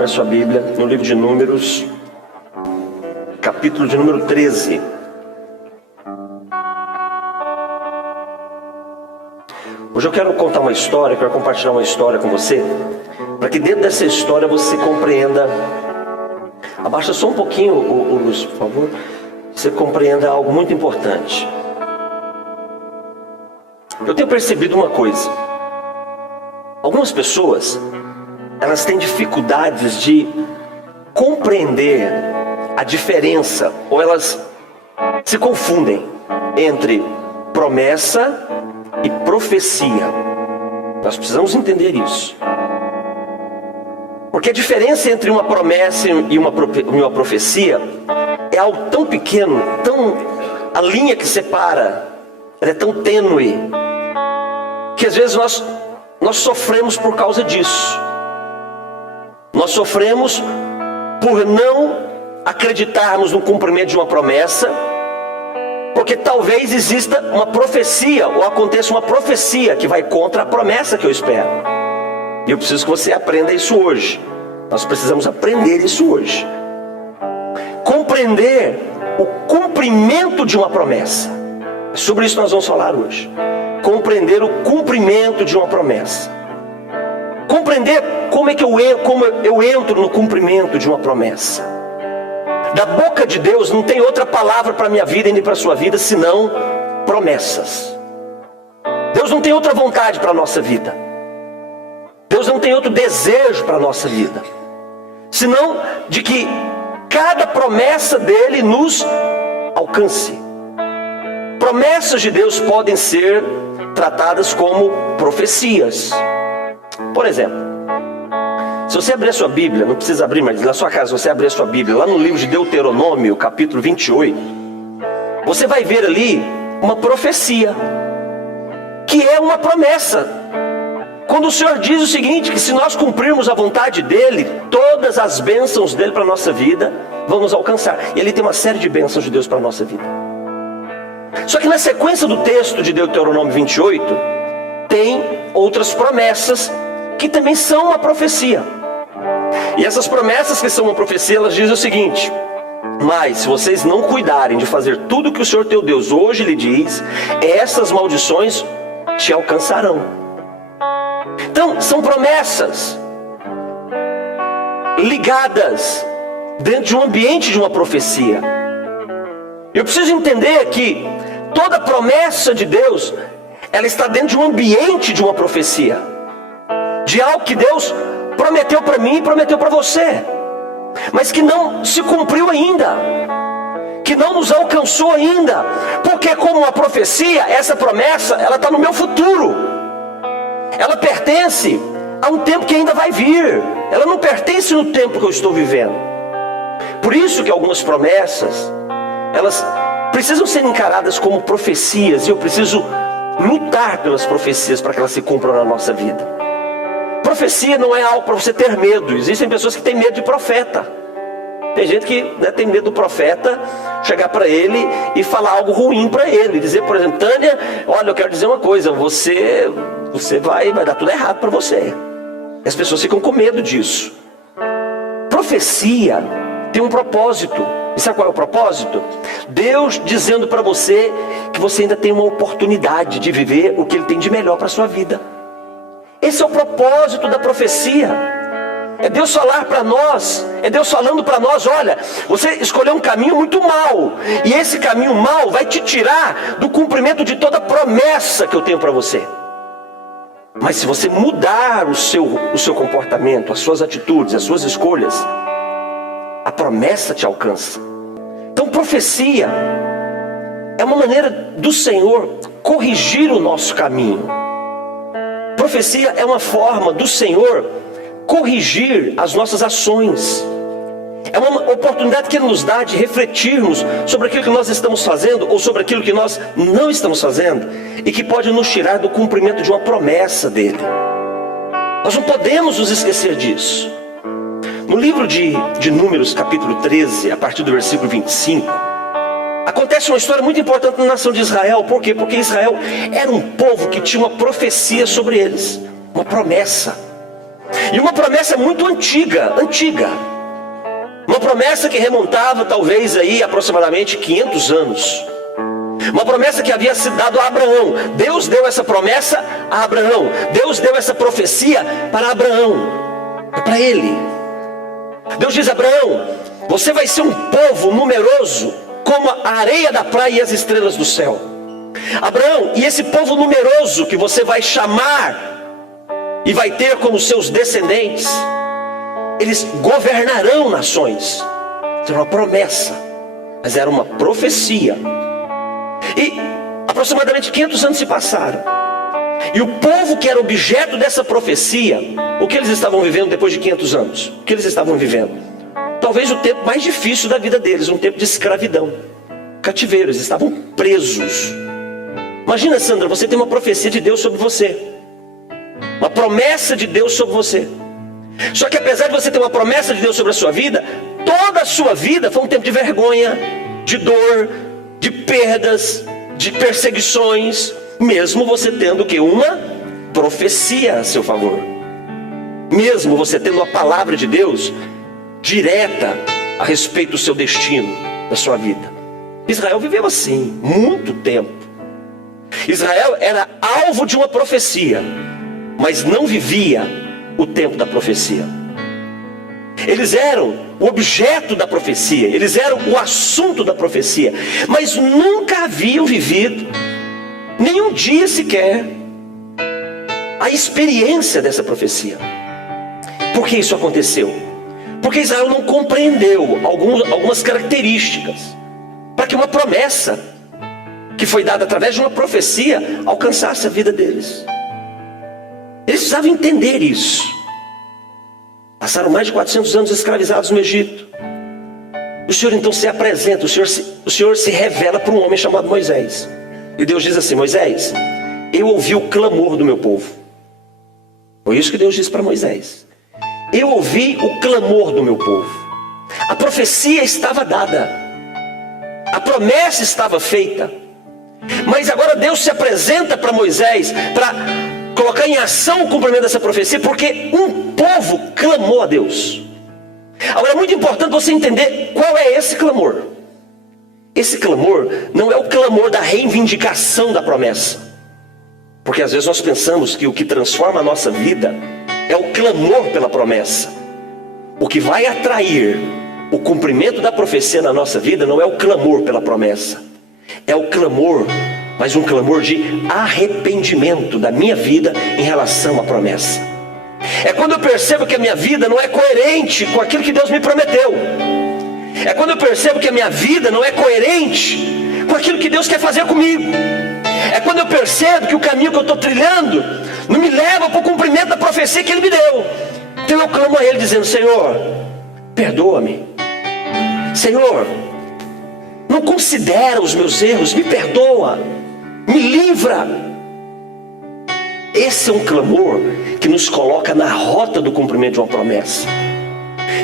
Abra sua Bíblia no livro de Números, capítulo de número 13. Hoje eu quero contar uma história, quero compartilhar uma história com você, para que dentro dessa história você compreenda. Abaixa só um pouquinho o luz, por favor. Você compreenda algo muito importante. Eu tenho percebido uma coisa. Algumas pessoas, elas têm dificuldades de compreender a diferença, ou elas se confundem entre promessa e profecia. Nós precisamos entender isso. Porque a diferença entre uma promessa e uma profecia é algo tão pequeno, a linha que separa, ela é tão tênue, que às vezes nós sofremos por causa disso. Nós sofremos por não acreditarmos no cumprimento de uma promessa, porque talvez exista uma profecia, ou aconteça uma profecia que vai contra a promessa que eu espero. E eu preciso que você aprenda isso hoje. Nós precisamos aprender isso hoje. Compreender o cumprimento de uma promessa. Sobre isso nós vamos falar hoje. Compreender o cumprimento de uma promessa. Compreender como eu entro no cumprimento de uma promessa. Da boca de Deus não tem outra palavra para a minha vida e nem para a sua vida senão promessas. Deus não tem outra vontade para a nossa vida. Deus não tem outro desejo para a nossa vida senão de que cada promessa dele nos alcance. Promessas de Deus podem ser tratadas como profecias. Por exemplo, se você abrir a sua Bíblia, não precisa abrir, mas na sua casa, se você abrir a sua Bíblia, lá no livro de Deuteronômio, capítulo 28, você vai ver ali uma profecia, que é uma promessa. Quando o Senhor diz o seguinte, que se nós cumprirmos a vontade dEle, todas as bênçãos dEle para a nossa vida vão nos alcançar. E Ele tem uma série de bênçãos de Deus para a nossa vida. Só que na sequência do texto de Deuteronômio 28, tem outras promessas que também são uma profecia. E essas promessas que são uma profecia, elas dizem o seguinte: mas se vocês não cuidarem de fazer tudo o que o Senhor teu Deus hoje lhe diz, essas maldições te alcançarão. Então, são promessas ligadas dentro de um ambiente de uma profecia. Eu preciso entender que toda promessa de Deus, ela está dentro de um ambiente de uma profecia, de algo que Deus prometeu para mim e prometeu para você, mas que não se cumpriu ainda, que não nos alcançou ainda, porque como uma profecia, essa promessa, ela está no meu futuro. Ela pertence a um tempo que ainda vai vir. Ela não pertence no tempo que eu estou vivendo. Por isso que algumas promessas, elas precisam ser encaradas como profecias. E eu preciso lutar pelas profecias para que elas se cumpram na nossa vida. Profecia não é algo para você ter medo. Existem pessoas que têm medo de profeta. Tem gente que tem medo do profeta chegar para ele e falar algo ruim para ele. Dizer, por exemplo, Tânia, olha, eu quero dizer uma coisa, você vai dar tudo errado para você. As pessoas ficam com medo disso. Profecia tem um propósito. E sabe qual é o propósito? Deus dizendo para você que você ainda tem uma oportunidade de viver o que Ele tem de melhor para a sua vida. Esse é o propósito da profecia. É Deus falar para nós, é Deus falando para nós: olha, você escolheu um caminho muito mau, e esse caminho mau vai te tirar do cumprimento de toda promessa que eu tenho para você. Mas se você mudar o seu comportamento, as suas atitudes, as suas escolhas, a promessa te alcança. Então profecia é uma maneira do Senhor corrigir o nosso caminho. Profecia é uma forma do Senhor corrigir as nossas ações. É uma oportunidade que Ele nos dá de refletirmos sobre aquilo que nós estamos fazendo ou sobre aquilo que nós não estamos fazendo, e que pode nos tirar do cumprimento de uma promessa dEle. Nós não podemos nos esquecer disso. No livro de Números, capítulo 13, a partir do versículo 25, acontece uma história muito importante na nação de Israel. Por quê? Porque Israel era um povo que tinha uma profecia sobre eles, uma promessa. E uma promessa muito antiga. Uma promessa que remontava talvez aí aproximadamente 500 anos. Uma promessa que havia sido dada a Abraão. Deus deu essa promessa a Abraão. Deus deu essa profecia para Abraão. É para ele. Deus diz a Abraão: você vai ser um povo numeroso como a areia da praia e as estrelas do céu. Abraão, e esse povo numeroso que você vai chamar e vai ter como seus descendentes, eles governarão nações. Isso era uma promessa, mas era uma profecia. E aproximadamente 500 anos se passaram. E o povo que era objeto dessa profecia, o que eles estavam vivendo depois de 500 anos? O que eles estavam vivendo? Talvez o tempo mais difícil da vida deles, um tempo de escravidão, cativeiro. Eles estavam presos. Imagina, Sandra, você tem uma profecia de Deus sobre você, uma promessa de Deus sobre você. Só que apesar de você ter uma promessa de Deus sobre a sua vida, toda a sua vida foi um tempo de vergonha, de dor, de perdas, de perseguições, mesmo você tendo que uma profecia a seu favor, mesmo você tendo a palavra de Deus direta a respeito do seu destino, da sua vida. Israel viveu assim muito tempo. Israel era alvo de uma profecia, mas não vivia o tempo da profecia. Eles eram o objeto da profecia, eles eram o assunto da profecia, mas nunca haviam vivido, nenhum dia sequer, a experiência dessa profecia. Por que isso aconteceu? Porque Israel não compreendeu algumas características para que uma promessa que foi dada através de uma profecia alcançasse a vida deles. Eles precisavam entender isso. Passaram mais de 400 anos escravizados no Egito. O Senhor então se apresenta, o Senhor se revela para um homem chamado Moisés. E Deus diz assim: Moisés, eu ouvi o clamor do meu povo. Foi isso que Deus disse para Moisés. Eu ouvi o clamor do meu povo. A profecia estava dada, a promessa estava feita, mas agora Deus se apresenta para Moisés para colocar em ação o cumprimento dessa profecia, porque um povo clamou a Deus. Agora é muito importante você entender qual é esse clamor. Esse clamor não é o clamor da reivindicação da promessa, porque às vezes nós pensamos que o que transforma a nossa vida é o clamor pela promessa. O que vai atrair o cumprimento da profecia na nossa vida não é o clamor pela promessa, é o clamor, mas um clamor de arrependimento da minha vida em relação à promessa. É quando eu percebo que a minha vida não é coerente com aquilo que Deus me prometeu. É quando eu percebo que a minha vida não é coerente com aquilo que Deus quer fazer comigo. É quando eu percebo que o caminho que eu estou trilhando não me leva para o cumprimento da profecia que Ele me deu. Então eu clamo a Ele dizendo: Senhor, perdoa-me. Senhor, não considera os meus erros, me perdoa, me livra. Esse é um clamor que nos coloca na rota do cumprimento de uma promessa.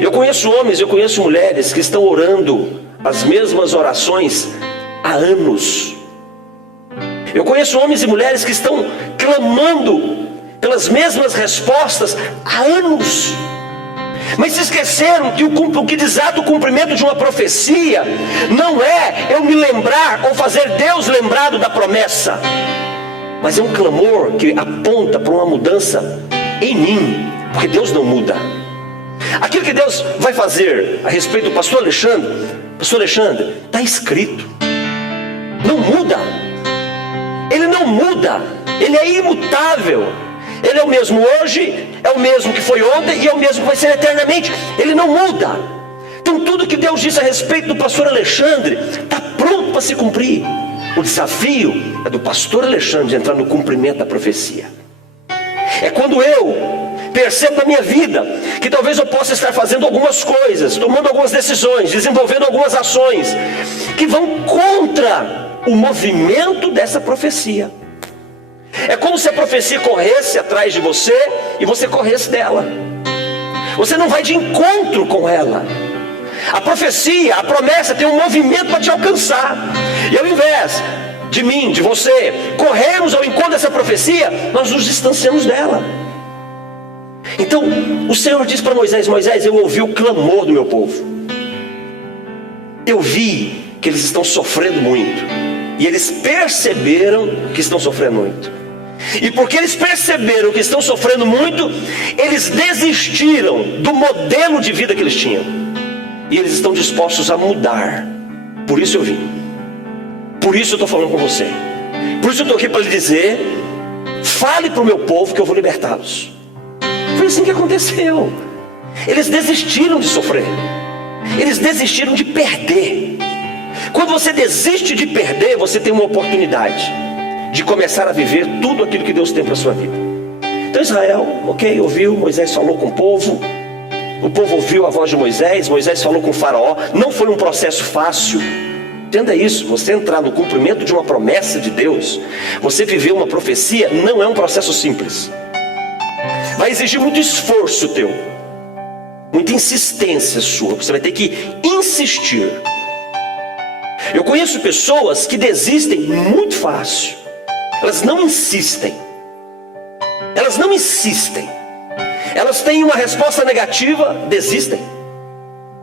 Eu conheço homens, eu conheço mulheres que estão orando as mesmas orações há anos. Eu conheço homens e mulheres que estão clamando pelas mesmas respostas há anos, mas se esqueceram que o que desata o cumprimento de uma profecia não é eu me lembrar ou fazer Deus lembrado da promessa, mas é um clamor que aponta para uma mudança em mim, porque Deus não muda. Aquilo que Deus vai fazer a respeito do pastor Alexandre, está escrito, não muda. Ele não muda, Ele é imutável. Ele é o mesmo hoje, é o mesmo que foi ontem e é o mesmo que vai ser eternamente. Ele não muda. Então tudo que Deus disse a respeito do pastor Alexandre está pronto para se cumprir. O desafio é do pastor Alexandre entrar no cumprimento da profecia. É quando eu percebo na minha vida que talvez eu possa estar fazendo algumas coisas, tomando algumas decisões, desenvolvendo algumas ações que vão contra o movimento dessa profecia. É como se a profecia corresse atrás de você e você corresse dela. Você não vai de encontro com ela. A profecia, a promessa tem um movimento para te alcançar. E ao invés de mim, de você, corrermos ao encontro dessa profecia, nós nos distanciamos dela. Então o Senhor disse para Moisés: Moisés, eu ouvi o clamor do meu povo. Eu vi que eles estão sofrendo muito. E eles perceberam que estão sofrendo muito. E porque eles perceberam que estão sofrendo muito, eles desistiram do modelo de vida que eles tinham. E eles estão dispostos a mudar. Por isso eu vim. Por isso eu estou falando com você. Por isso eu estou aqui para lhe dizer: fale para o meu povo que eu vou libertá-los. Foi assim que aconteceu. Eles desistiram de sofrer. Eles desistiram de perder. Quando você desiste de perder, você tem uma oportunidade de começar a viver tudo aquilo que Deus tem para a sua vida. Então Israel, ok, ouviu, Moisés falou com o povo ouviu a voz de Moisés, Moisés falou com o faraó. Não foi um processo fácil. Entenda isso: você entrar no cumprimento de uma promessa de Deus, você viver uma profecia, não é um processo simples. Vai exigir muito esforço teu, muita insistência sua. Você vai ter que insistir. Eu conheço pessoas que desistem muito fácil. Elas não insistem. Elas não insistem. Elas têm uma resposta negativa, desistem.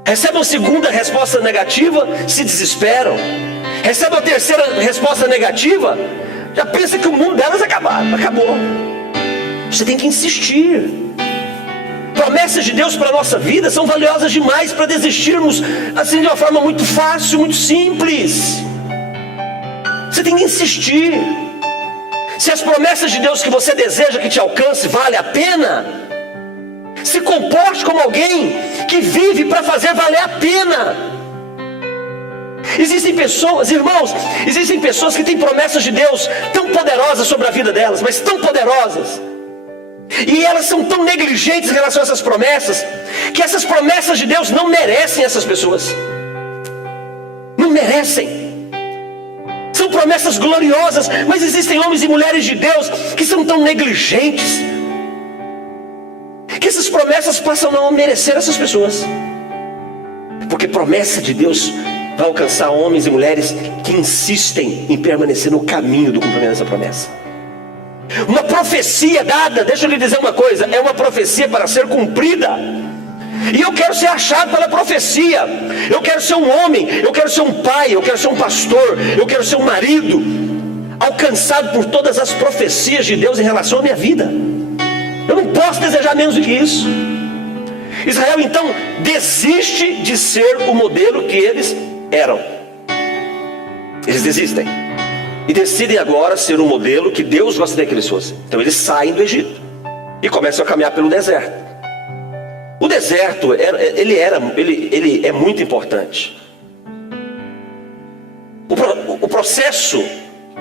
Recebem uma segunda resposta negativa, se desesperam. Recebem a terceira resposta negativa, já pensa que o mundo delas acabou. Você tem que insistir. Promessas de Deus para a nossa vida são valiosas demais para desistirmos assim de uma forma muito fácil, muito simples. Você tem que insistir. Se as promessas de Deus que você deseja que te alcance vale a pena, se comporte como alguém que vive para fazer valer a pena. Existem pessoas, irmãos, existem pessoas que têm promessas de Deus tão poderosas sobre a vida delas, mas tão poderosas, e elas são tão negligentes em relação a essas promessas, que essas promessas de Deus não merecem essas pessoas. Não merecem. São promessas gloriosas, mas existem homens e mulheres de Deus que são tão negligentes, que essas promessas passam a não merecer essas pessoas. Porque promessa de Deus vai alcançar homens e mulheres que insistem em permanecer no caminho do cumprimento dessa promessa. Uma profecia dada, deixa eu lhe dizer uma coisa, é uma profecia para ser cumprida. E eu quero ser achado pela profecia. Eu quero ser um homem, eu quero ser um pai, eu quero ser um pastor, eu quero ser um marido, alcançado por todas as profecias de Deus em relação à minha vida. Eu não posso desejar menos do que isso. Israel então desiste de ser o modelo que eles eram. Eles desistem e decidem agora ser o modelo que Deus gostaria que eles fossem. Então eles saem do Egito e começam a caminhar pelo deserto. O deserto ele é muito importante. O processo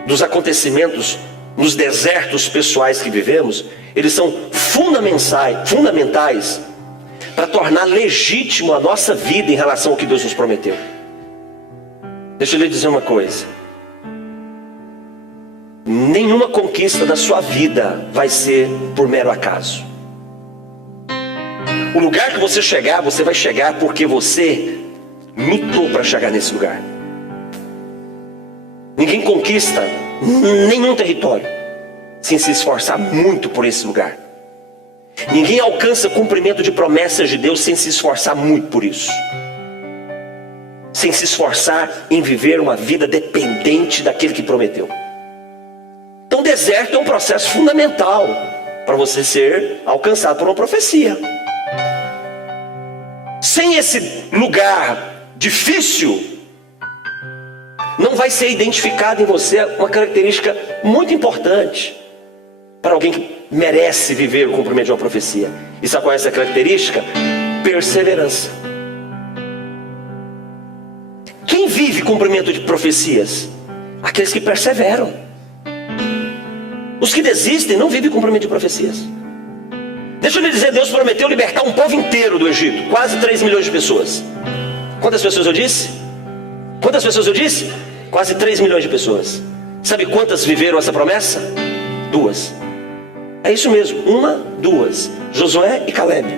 dos acontecimentos nos desertos pessoais que vivemos, eles são fundamentais para tornar legítimo a nossa vida em relação ao que Deus nos prometeu. Deixa eu lhe dizer uma coisa: nenhuma conquista da sua vida vai ser por mero acaso. O lugar que você chegar, você vai chegar porque você lutou para chegar nesse lugar. Ninguém conquista nenhum território sem se esforçar muito por esse lugar. Ninguém alcança cumprimento de promessas de Deus sem se esforçar muito por isso, sem se esforçar em viver uma vida dependente daquele que prometeu. Então o deserto é um processo fundamental para você ser alcançado por uma profecia. Sem esse lugar difícil, não vai ser identificado em você uma característica muito importante para alguém que merece viver o cumprimento de uma profecia. E sabe qual é essa característica? Perseverança. Quem vive cumprimento de profecias? Aqueles que perseveram. Os que desistem não vivem cumprimento de profecias. Deixa eu lhe dizer, Deus prometeu libertar um povo inteiro do Egito, quase 3 milhões de pessoas. Quantas pessoas eu disse? Quantas pessoas eu disse? Quase 3 milhões de pessoas. Sabe quantas viveram essa promessa? 2. É isso mesmo, 1, 2. Josué e Caleb.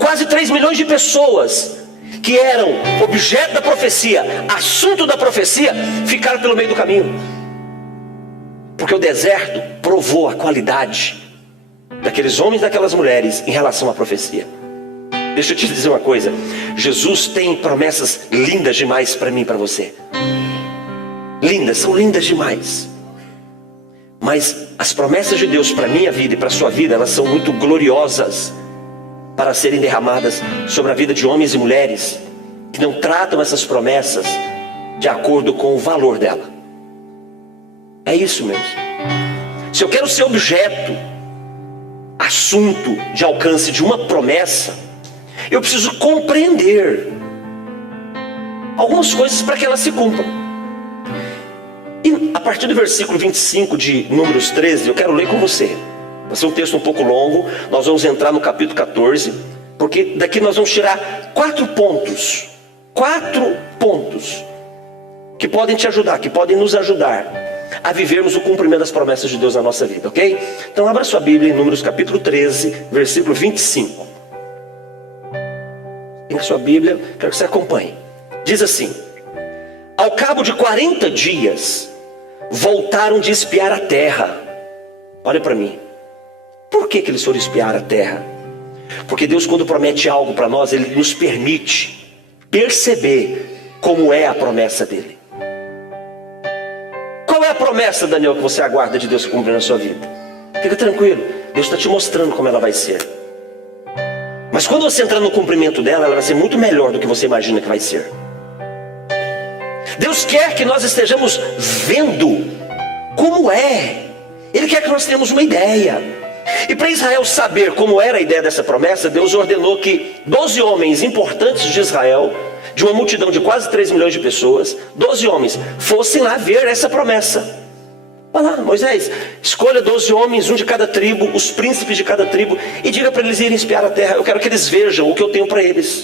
Quase 3 milhões de pessoas que eram objeto da profecia, assunto da profecia, ficaram pelo meio do caminho. Porque o deserto provou a qualidade daqueles homens e daquelas mulheres em relação à profecia. Deixa eu te dizer uma coisa. Jesus tem promessas lindas demais para mim e para você. Lindas, são lindas demais. Mas as promessas de Deus para a minha vida e para a sua vida, elas são muito gloriosas para serem derramadas sobre a vida de homens e mulheres que não tratam essas promessas de acordo com o valor dela. É isso mesmo. Se eu quero ser objeto, assunto de alcance de uma promessa, eu preciso compreender algumas coisas para que elas se cumpram. E a partir do versículo 25 de Números 13, eu quero ler com você. Vai ser um texto um pouco longo. Nós vamos entrar no capítulo 14, porque daqui nós vamos tirar 4 pontos. 4 pontos que podem te ajudar, que podem nos ajudar a vivermos o cumprimento das promessas de Deus na nossa vida, ok? Então abra sua Bíblia em Números capítulo 13, versículo 25. Em sua Bíblia, quero que você acompanhe. Diz assim: ao cabo de 40 dias, voltaram de espiar a terra. Olha para mim. Por que eles foram espiar a terra? Porque Deus, quando promete algo para nós, Ele nos permite perceber como é a promessa dEle. Qual é a promessa, Daniel, que você aguarda de Deus se cumprir na sua vida? Fica tranquilo, Deus está te mostrando como ela vai ser. Mas quando você entrar no cumprimento dela, ela vai ser muito melhor do que você imagina que vai ser. Deus quer que nós estejamos vendo como é. Ele quer que nós tenhamos uma ideia. E para Israel saber como era a ideia dessa promessa, Deus ordenou que 12 homens importantes de Israel, de uma multidão de quase 3 milhões de pessoas, 12 homens, fossem lá ver essa promessa. Vai lá, Moisés, escolha 12 homens, um de cada tribo, os príncipes de cada tribo, e diga para eles irem espiar a terra. Eu quero que eles vejam o que eu tenho para eles.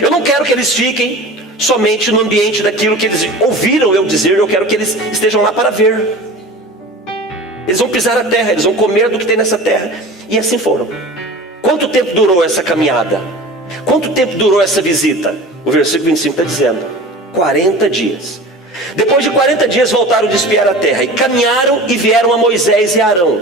Eu não quero que eles fiquem somente no ambiente daquilo que eles ouviram eu dizer. Eu quero que eles estejam lá para ver. Eles vão pisar a terra, eles vão comer do que tem nessa terra. E assim foram. Quanto tempo durou essa caminhada? Quanto tempo durou essa visita? O versículo 25 está dizendo: 40 dias. Depois de 40 dias voltaram de espiar a terra, e caminharam e vieram a Moisés e Arão.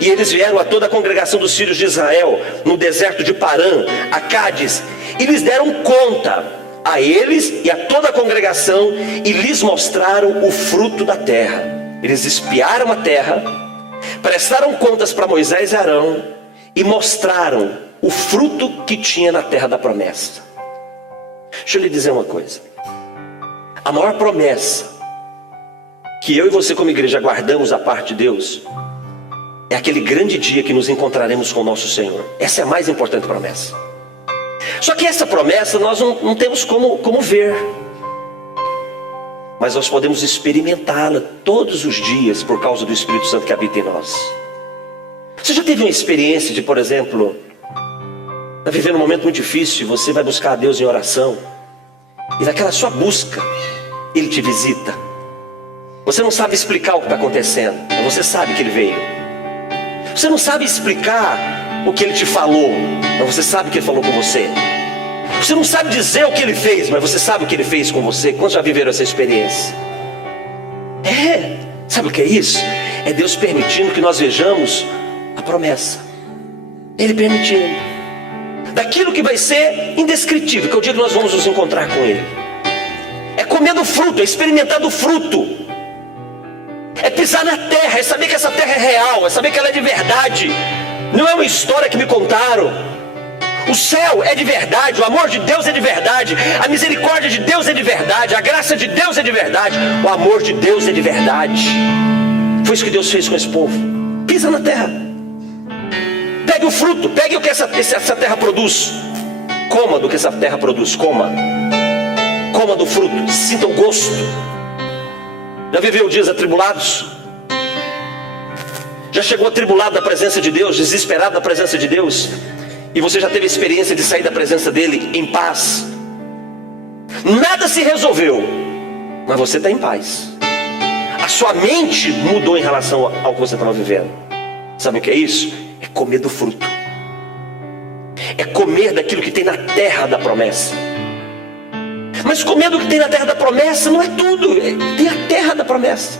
E eles vieram a toda a congregação dos filhos de Israel, no deserto de Parã, a Cádiz, e lhes deram conta a eles e a toda a congregação, e lhes mostraram o fruto da terra. Eles espiaram a terra, prestaram contas para Moisés e Arão, e mostraram o fruto que tinha na terra da promessa. Deixa eu lhe dizer uma coisa. A maior promessa que eu e você como igreja aguardamos da parte de Deus é aquele grande dia que nos encontraremos com o nosso Senhor. Essa é a mais importante promessa. Só que essa promessa nós não temos como ver, mas nós podemos experimentá-la todos os dias por causa do Espírito Santo que habita em nós. Você já teve uma experiência de, por exemplo, está vivendo um momento muito difícil, você vai buscar a Deus em oração, e naquela sua busca, Ele te visita. Você não sabe explicar o que está acontecendo, mas você sabe que Ele veio. Você não sabe explicar o que Ele te falou, mas você sabe que Ele falou com você. Você não sabe dizer o que Ele fez, mas você sabe o que Ele fez com você. Quantos já viveram essa experiência? Sabe o que é isso? É Deus permitindo que nós vejamos a promessa. Ele permitindo daquilo que vai ser indescritível, que é o dia que nós vamos nos encontrar com Ele. É comer do fruto, é experimentar do fruto, é pisar na terra, é saber que essa terra é real, é saber que ela é de verdade. Não é uma história que me contaram. O céu é de verdade, o amor de Deus é de verdade, a misericórdia de Deus é de verdade, a graça de Deus é de verdade, o amor de Deus é de verdade. Foi isso que Deus fez com esse povo. Pisa na terra. Pegue o fruto, pegue o que essa terra produz. Coma do que essa terra produz, coma. Coma do fruto, sinta o gosto. Já viveu dias atribulados? Já chegou atribulado na presença de Deus, desesperado na presença de Deus? E você já teve a experiência de sair da presença dEle em paz? Nada se resolveu, mas você está em paz. A sua mente mudou em relação ao que você estava vivendo. Sabe o que é isso? É comer do fruto. É comer daquilo que tem na terra da promessa. Mas comer do que tem na terra da promessa não é tudo. Tem a terra da promessa.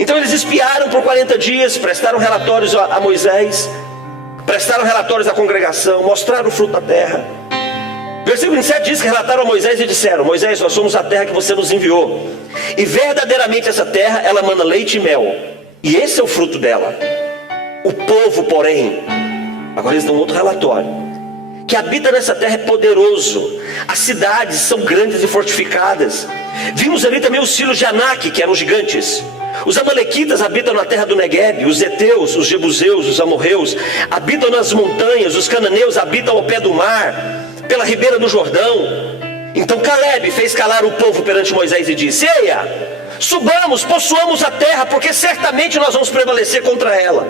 Então eles espiaram por 40 dias, prestaram relatórios a Moisés, prestaram relatórios à congregação, mostraram o fruto da terra. Versículo 27 diz que relataram a Moisés e disseram: Moisés, nós somos a terra que você nos enviou, e verdadeiramente essa terra, ela mana leite e mel, e esse é o fruto dela. O povo, porém, agora eles dão outro relatório, que habita nessa terra é poderoso, as cidades são grandes e fortificadas. Vimos ali também os filhos de Anak, que eram gigantes. Os amalequitas habitam na terra do Negueb, os heteus, os jebuseus, os amorreus habitam nas montanhas, os cananeus habitam ao pé do mar, pela ribeira do Jordão. Então Caleb fez calar o povo perante Moisés e disse: Eia, subamos, possuamos a terra, porque certamente nós vamos prevalecer contra ela.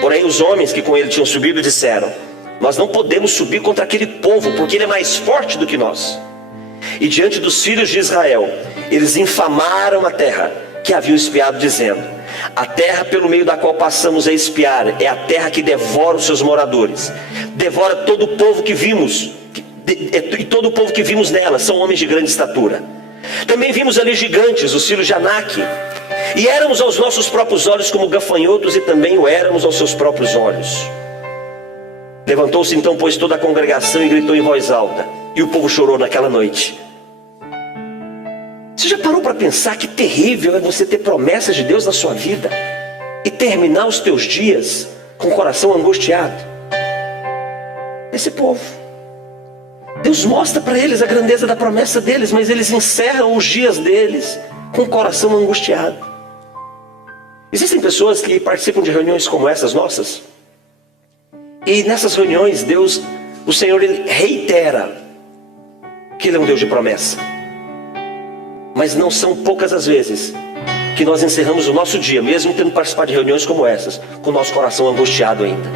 Porém os homens que com ele tinham subido disseram: nós não podemos subir contra aquele povo, porque ele é mais forte do que nós. E diante dos filhos de Israel, eles infamaram a terra que haviam espiado, dizendo: a terra pelo meio da qual passamos a espiar é a terra que devora os seus moradores, devora todo o povo que vimos, e todo o povo que vimos nela são homens de grande estatura. Também vimos ali gigantes, os filhos de Anak, e éramos aos nossos próprios olhos como gafanhotos, e também o éramos aos seus próprios olhos. Levantou-se então, pois, toda a congregação e gritou em voz alta, e o povo chorou naquela noite. Você já parou para pensar que terrível é você ter promessas de Deus na sua vida e terminar os teus dias com o coração angustiado? Esse povo, Deus mostra para eles a grandeza da promessa deles, mas eles encerram os dias deles com o coração angustiado. Existem pessoas que participam de reuniões como essas nossas, e nessas reuniões Deus, o Senhor, Ele reitera que Ele é um Deus de promessa. Mas não são poucas as vezes que nós encerramos o nosso dia, mesmo tendo participado de reuniões como essas, com o nosso coração angustiado ainda.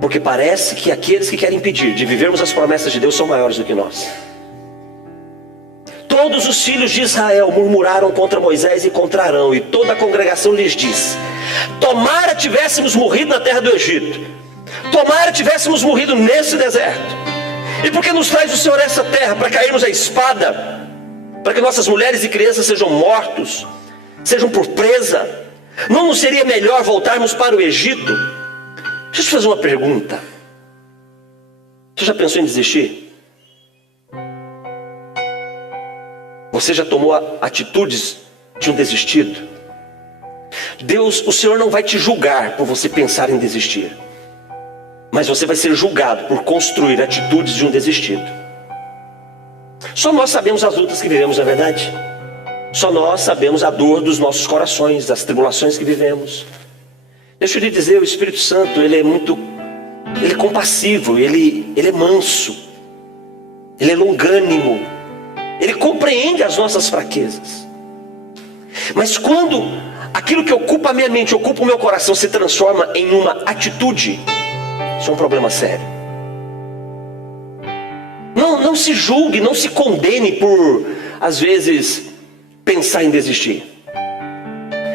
Porque parece que aqueles que querem impedir de vivermos as promessas de Deus são maiores do que nós. Todos os filhos de Israel murmuraram contra Moisés e contra Arão, e toda a congregação lhes disse: tomara tivéssemos morrido na terra do Egito, tomara tivéssemos morrido nesse deserto. E por que nos traz o Senhor essa terra? Para cairmos à espada? Para que nossas mulheres e crianças sejam mortos, sejam por presa? Não nos seria melhor voltarmos para o Egito? Deixa eu te fazer uma pergunta. Você já pensou em desistir? Você já tomou atitudes de um desistido? Deus, o Senhor não vai te julgar por você pensar em desistir, mas você vai ser julgado por construir atitudes de um desistido. Só nós sabemos as lutas que vivemos, não é verdade? Só nós sabemos a dor dos nossos corações, as tribulações que vivemos. Deixa eu lhe dizer, o Espírito Santo, ele é compassivo, ele é manso, ele é longânimo, ele compreende as nossas fraquezas. Mas quando aquilo que ocupa a minha mente, ocupa o meu coração, se transforma em uma atitude, isso é um problema sério. Não se julgue, não se condene por, às vezes, pensar em desistir.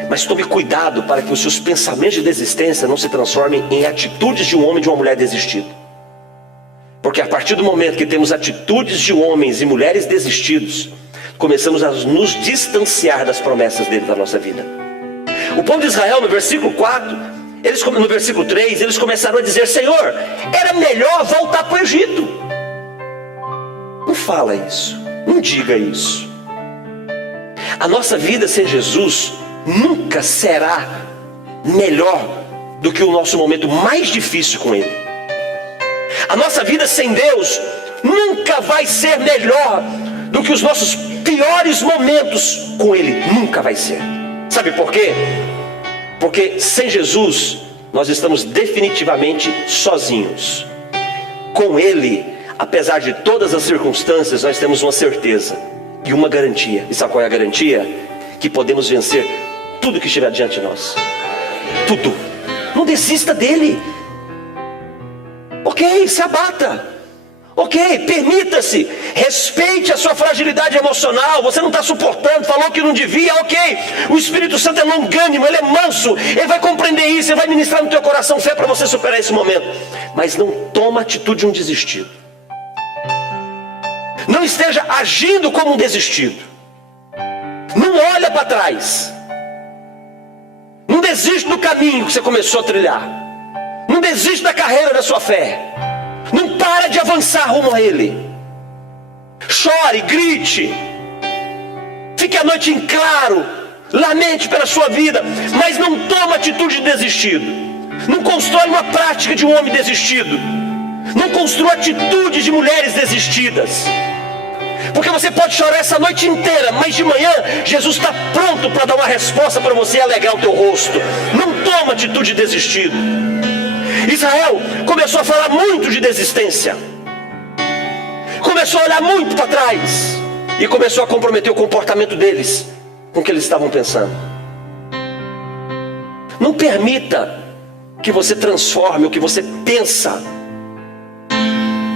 Mas tome cuidado para que os seus pensamentos de desistência não se transformem em atitudes de um homem e de uma mulher desistido. Porque a partir do momento que temos atitudes de homens e mulheres desistidos, começamos a nos distanciar das promessas dele da nossa vida. O povo de Israel, no versículo 4, no versículo 3, eles começaram a dizer: Senhor, era melhor voltar para o Egito. Não fala isso, não diga isso. A nossa vida sem Jesus nunca será melhor do que o nosso momento mais difícil com Ele. A nossa vida sem Deus nunca vai ser melhor do que os nossos piores momentos com Ele. Nunca vai ser. Sabe por quê? Porque sem Jesus nós estamos definitivamente sozinhos. Com Ele, apesar de todas as circunstâncias, nós temos uma certeza e uma garantia. E sabe qual é a garantia? Que podemos vencer tudo que estiver diante de nós. Tudo. Não desista dele. Ok, se abata. Ok, permita-se. Respeite a sua fragilidade emocional. Você não está suportando, falou que não devia. Ok, o Espírito Santo é longânimo, ele é manso, ele vai compreender isso, ele vai ministrar no teu coração fé para você superar esse momento. Mas não toma atitude de um desistido. Não esteja agindo como um desistido. Não olha para trás. Não desiste do caminho que você começou a trilhar. Não desiste da carreira da sua fé. Não para de avançar rumo a Ele. Chore, grite. Fique a noite em claro. Lamente pela sua vida. Mas não toma atitude de desistido. Não constrói uma prática de um homem desistido. Não construa atitudes de mulheres desistidas. Porque você pode chorar essa noite inteira, mas de manhã Jesus está pronto para dar uma resposta para você e alegrar o teu rosto. Não toma atitude de desistido. Israel começou a falar muito de desistência. Começou a olhar muito para trás. E começou a comprometer o comportamento deles com o que eles estavam pensando. Não permita que você transforme o que você pensa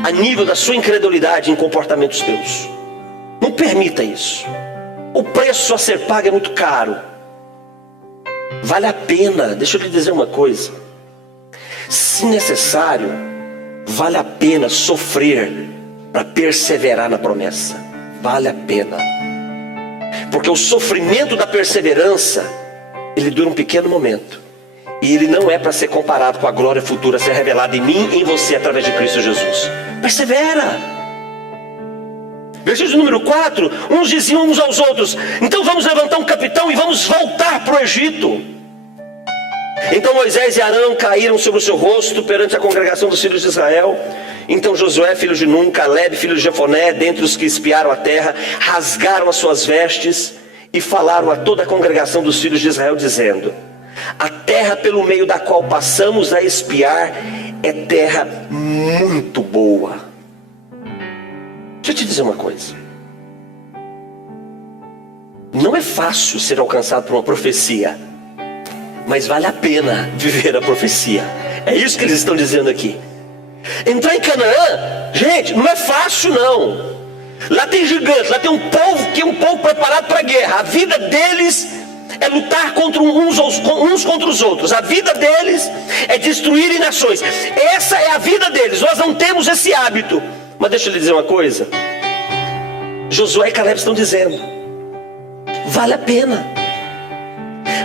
a nível da sua incredulidade em comportamentos teus. Não permita isso. O preço a ser pago é muito caro. Vale a pena. Deixa eu lhe dizer uma coisa. Se necessário, vale a pena sofrer para perseverar na promessa. Vale a pena. Porque o sofrimento da perseverança, ele dura um pequeno momento. E ele não é para ser comparado com a glória futura a ser revelada em mim e em você através de Cristo Jesus. Persevera. Versículo número 4. Uns diziam uns aos outros: então vamos levantar um capitão e vamos voltar para o Egito. Então Moisés e Arão caíram sobre o seu rosto perante a congregação dos filhos de Israel. Então Josué, filho de Nun, Caleb, filho de Jefoné, dentre os que espiaram a terra, rasgaram as suas vestes e falaram a toda a congregação dos filhos de Israel, dizendo: a terra pelo meio da qual passamos a espiar é terra muito boa. Deixa eu te dizer uma coisa. Não é fácil ser alcançado por uma profecia, mas vale a pena viver a profecia. É isso que eles estão dizendo aqui. Entrar em Canaã, gente, não é fácil não. Lá tem gigantes, lá tem um povo que é um povo preparado para a guerra. A vida deles é lutar contra uns contra os outros. A vida deles é destruir nações. Essa é a vida deles. Nós não temos esse hábito. Mas deixa eu lhe dizer uma coisa. Josué e Caleb estão dizendo: vale a pena.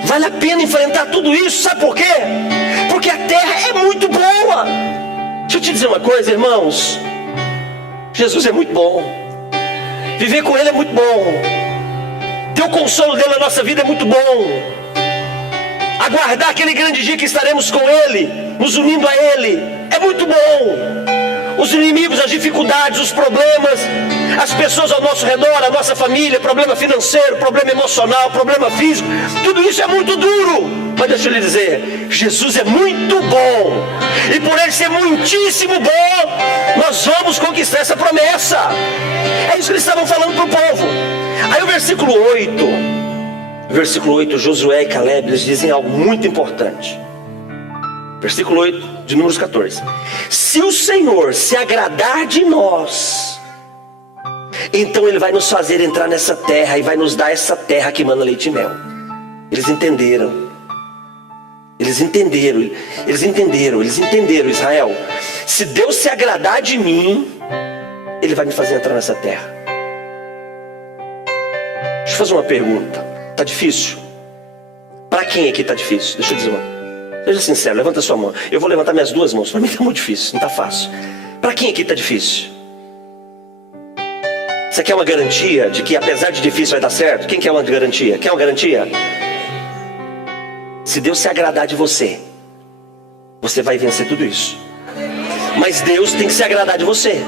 Vale a pena enfrentar tudo isso. Sabe por quê? Porque a terra é muito boa. Deixa eu te dizer uma coisa, irmãos. Jesus é muito bom. Viver com Ele é muito bom. Ter o consolo dele na nossa vida é muito bom. Aguardar aquele grande dia que estaremos com Ele, nos unindo a Ele, é muito bom. Os inimigos, as dificuldades, os problemas, as pessoas ao nosso redor, a nossa família, problema financeiro, problema emocional, problema físico, tudo isso é muito duro. Mas deixa eu lhe dizer, Jesus é muito bom. E por Ele ser muitíssimo bom, nós vamos conquistar essa promessa. É isso que eles estavam falando para o povo. Aí o versículo 8, Josué e Caleb, eles dizem algo muito importante. Versículo 8 de Números 14. Se o Senhor se agradar de nós, então Ele vai nos fazer entrar nessa terra e vai nos dar essa terra que mana leite e mel. Eles entenderam. Eles entenderam, Israel. Se Deus se agradar de mim, Ele vai me fazer entrar nessa terra. Deixa eu fazer uma pergunta. Está difícil? Para quem aqui está difícil? Deixa eu dizer uma. Seja sincero, levanta a sua mão. Eu vou levantar minhas duas mãos. Para mim está muito difícil, não está fácil. Para quem aqui está difícil? Você quer uma garantia de que apesar de difícil vai dar certo? Quem quer uma garantia? Quer uma garantia? Se Deus se agradar de você, você vai vencer tudo isso. Mas Deus tem que se agradar de você.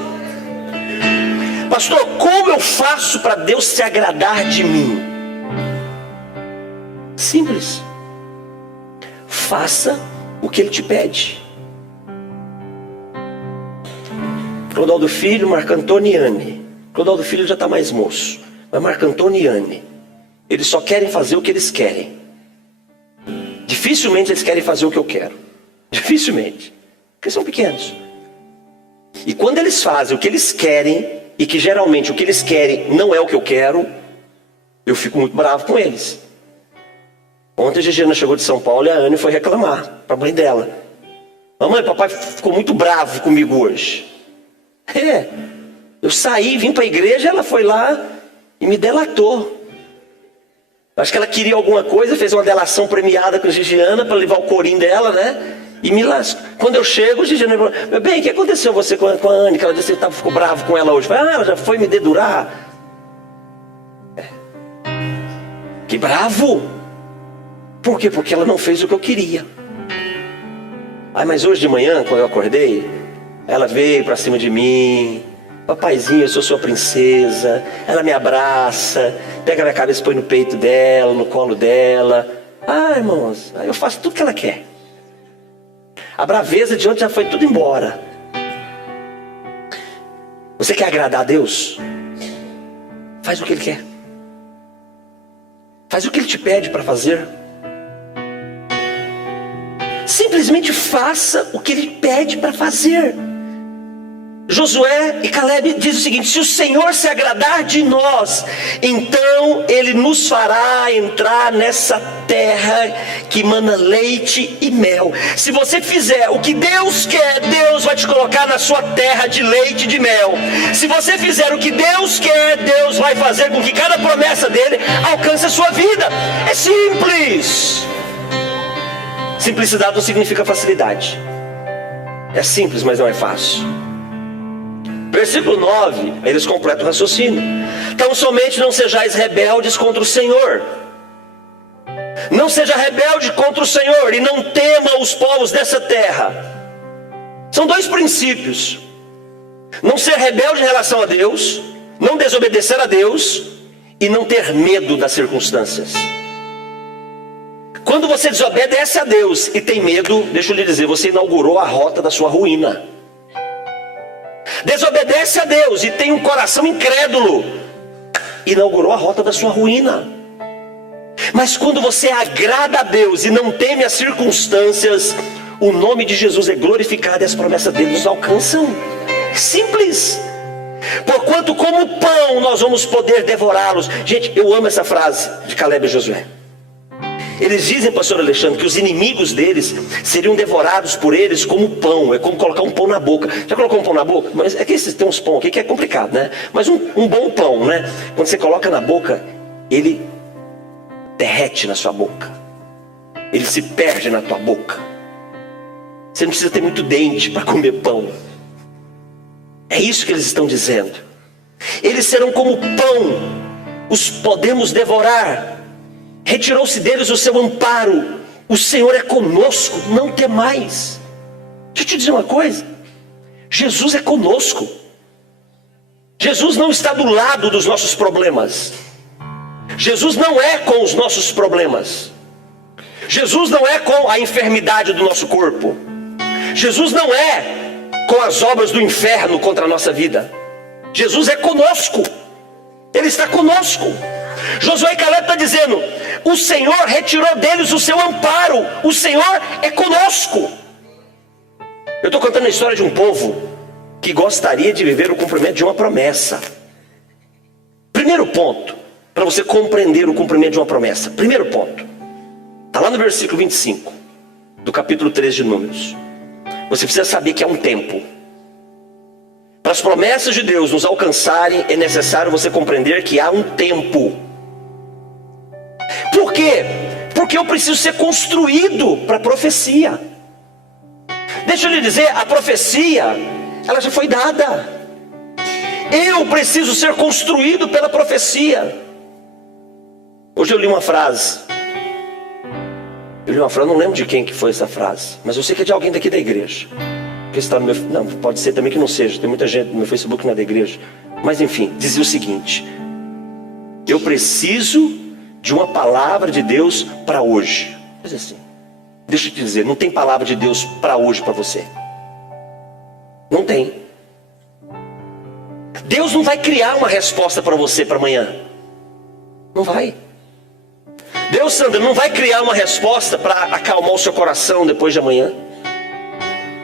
Pastor, como eu faço para Deus se agradar de mim? Simples. Faça o que Ele te pede. Clodoaldo Filho, Marco Antônio e Anne. Clodoaldo Filho já está mais moço, mas Marco Antônio e Anne, eles só querem fazer o que eles querem. Dificilmente eles querem fazer o que eu quero. Dificilmente. Porque são pequenos. E quando eles fazem o que eles querem, e que geralmente o que eles querem não é o que eu quero, eu fico muito bravo com eles. Ontem a Gigiana chegou de São Paulo e a Anne foi reclamar para a mãe dela. Mamãe, papai ficou muito bravo comigo hoje. Eu saí, vim para a igreja, ela foi lá e me delatou. Acho que ela queria alguma coisa, fez uma delação premiada com a Gigiana para levar o corim dela, né? E me lasco. Quando eu chego, Gigiana falou: meu bem, o que aconteceu você com a Anne? Que ela disse que ficou bravo com ela hoje. Eu falei: ela já foi me dedurar. Que bravo! Por quê? Porque ela não fez o que eu queria. Mas hoje de manhã, quando eu acordei, ela veio para cima de mim. Papaizinho, eu sou sua princesa. Ela me abraça, pega minha cabeça e põe no peito dela, no colo dela. Irmãos, eu faço tudo que ela quer. A braveza de ontem já foi tudo embora. Você quer agradar a Deus? Faz o que Ele quer. Faz o que Ele te pede para fazer. Simplesmente faça o que Ele pede para fazer. Josué e Caleb dizem o seguinte: se o Senhor se agradar de nós, então Ele nos fará entrar nessa terra que mana leite e mel. Se você fizer o que Deus quer, Deus vai te colocar na sua terra de leite e de mel. Se você fizer o que Deus quer, Deus vai fazer com que cada promessa dele alcance a sua vida. É simples. Simplicidade não significa facilidade. É simples, mas não é fácil. Versículo 9, eles completam o raciocínio. Então somente não sejais rebeldes contra o Senhor. Não seja rebelde contra o Senhor e não tema os povos dessa terra. São dois princípios: não ser rebelde em relação a Deus, não desobedecer a Deus e não ter medo das circunstâncias. Quando você desobedece a Deus e tem medo, deixa eu lhe dizer, você inaugurou a rota da sua ruína. Desobedece a Deus e tem um coração incrédulo, inaugurou a rota da sua ruína. Mas quando você agrada a Deus e não teme as circunstâncias, o nome de Jesus é glorificado e as promessas dele nos alcançam. Simples. Porquanto como pão nós vamos poder devorá-los. Gente, eu amo essa frase de Caleb e Josué. Eles dizem, pastor Alexandre, que os inimigos deles seriam devorados por eles como pão. É como colocar um pão na boca. Já colocou um pão na boca? Mas é que esses tem uns pão aqui que é complicado, né? Mas um bom pão, né? Quando você coloca na boca, ele derrete na sua boca. Ele se perde na tua boca. Você não precisa ter muito dente para comer pão. É isso que eles estão dizendo. Eles serão como pão, os podemos devorar. Retirou-se deles o seu amparo. O Senhor é conosco, não temais. Deixa eu te dizer uma coisa: Jesus é conosco. Jesus não está do lado dos nossos problemas. Jesus não é com os nossos problemas. Jesus não é com a enfermidade do nosso corpo. Jesus não é com as obras do inferno contra a nossa vida. Jesus é conosco. Ele está conosco. Josué e Caleb estão dizendo: o Senhor retirou deles o seu amparo. O Senhor é conosco. Eu estou contando a história de um povo que gostaria de viver o cumprimento de uma promessa. Primeiro ponto, para você compreender o cumprimento de uma promessa. Primeiro ponto, está lá no versículo 25 do capítulo 3 de Números. Você precisa saber que há um tempo. Para as promessas de Deus nos alcançarem, é necessário você compreender que há um tempo. Por quê? Porque eu preciso ser construído para a profecia. Deixa eu lhe dizer, a profecia, ela já foi dada. Eu preciso ser construído pela profecia. Hoje eu li uma frase. Não lembro de quem que foi essa frase, mas eu sei que é de alguém daqui da igreja. Que está no meu, não, pode ser também que não seja. Tem muita gente no meu Facebook que não é da igreja. Mas enfim, dizia o seguinte: eu preciso de uma palavra de Deus para hoje. Mas assim, deixa eu te dizer, não tem palavra de Deus para hoje para você. Não tem. Deus não vai criar uma resposta para você para amanhã. Não vai. Deus, Sandra, não vai criar uma resposta para acalmar o seu coração depois de amanhã.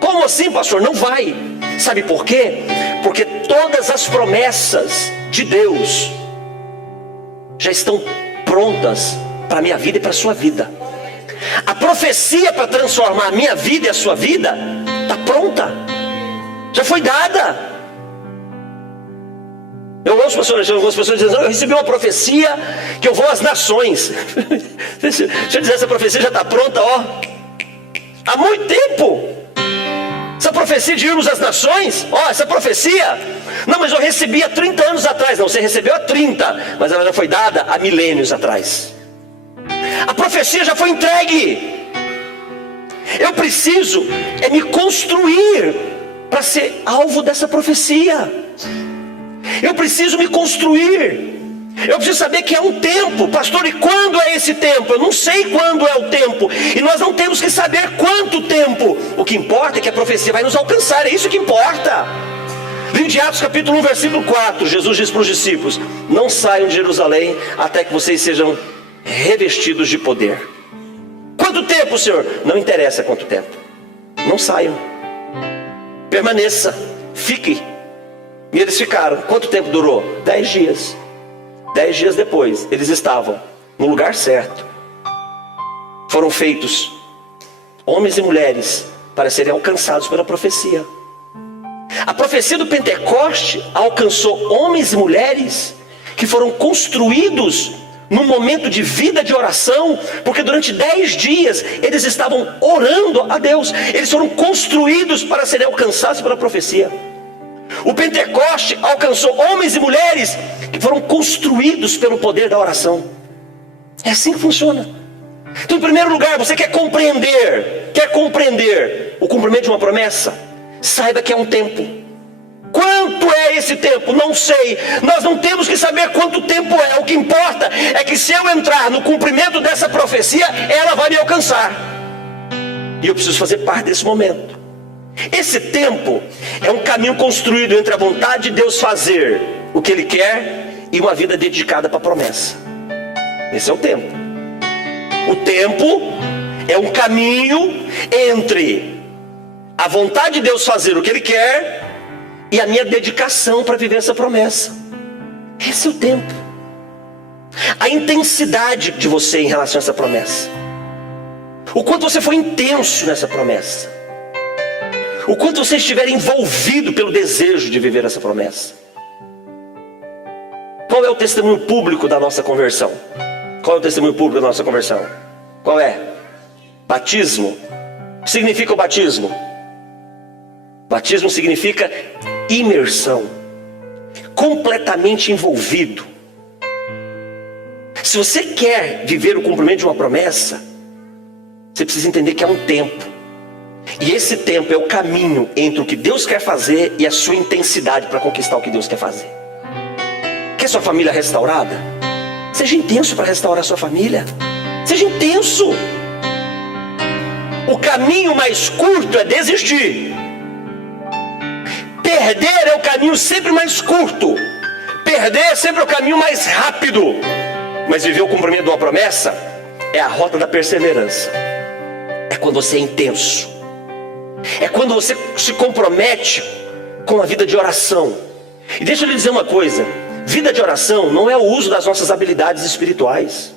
Como assim, pastor? Não vai. Sabe por quê? Porque todas as promessas de Deus já estão prontas para a minha vida e para a sua vida. A profecia para transformar a minha vida e a sua vida está pronta. Já foi dada. Eu ouço, pastor Alexandre, algumas pessoas dizendo: eu recebi uma profecia que eu vou às nações. Deixa eu dizer, essa profecia já está pronta, ó, há muito tempo. Essa profecia de irmos às nações, ó, essa profecia, não, mas eu recebi há 30 anos atrás. Não, você recebeu há 30, mas ela já foi dada há milênios atrás. A profecia já foi entregue. Eu preciso me construir para ser alvo dessa profecia. Eu preciso me construir. Eu preciso saber que é um tempo. Pastor, e quando é esse tempo? Eu não sei quando é o tempo. E nós não temos que saber quanto tempo. O que importa é que a profecia vai nos alcançar. É isso que importa. Livro de Atos capítulo 1 versículo 4. Jesus diz para os discípulos: não saiam de Jerusalém até que vocês sejam revestidos de poder. Quanto tempo, Senhor? Não interessa quanto tempo. Não saiam. Permaneça. Fique. E eles ficaram. Quanto tempo durou? 10 dias. 10 dias depois, eles estavam no lugar certo. Foram feitos homens e mulheres para serem alcançados pela profecia. A profecia do Pentecoste alcançou homens e mulheres que foram construídos num momento de vida de oração, porque durante 10 dias eles estavam orando a Deus. Eles foram construídos para serem alcançados pela profecia. O Pentecoste alcançou homens e mulheres que foram construídos pelo poder da oração. É assim que funciona. Então, em primeiro lugar, você quer compreender o cumprimento de uma promessa? Saiba que é um tempo. Quanto é esse tempo? Não sei. Nós não temos que saber quanto tempo é. O que importa é que se eu entrar no cumprimento dessa profecia, ela vai me alcançar. E eu preciso fazer parte desse momento. Esse tempo é um caminho construído entre a vontade de Deus fazer o que Ele quer e uma vida dedicada para a promessa. Esse é o tempo. O tempo é um caminho entre a vontade de Deus fazer o que Ele quer e a minha dedicação para viver essa promessa. Esse é o tempo. A intensidade de você em relação a essa promessa. O quanto você foi intenso nessa promessa. O quanto você estiver envolvido pelo desejo de viver essa promessa. Qual é o testemunho público da nossa conversão? Qual é o testemunho público da nossa conversão? Qual é? Batismo. O que significa o batismo? Batismo significa imersão. Completamente envolvido. Se você quer viver o cumprimento de uma promessa, você precisa entender que é um tempo. E esse tempo é o caminho entre o que Deus quer fazer e a sua intensidade para conquistar o que Deus quer fazer. Quer sua família restaurada? Seja intenso para restaurar sua família. Seja intenso. O caminho mais curto é desistir. Perder é o caminho sempre mais curto. Perder é sempre o caminho mais rápido. Mas viver o cumprimento de uma promessa é a rota da perseverança. É quando você é intenso. É quando você se compromete com a vida de oração. E deixa eu lhe dizer uma coisa: vida de oração não é o uso das nossas habilidades espirituais.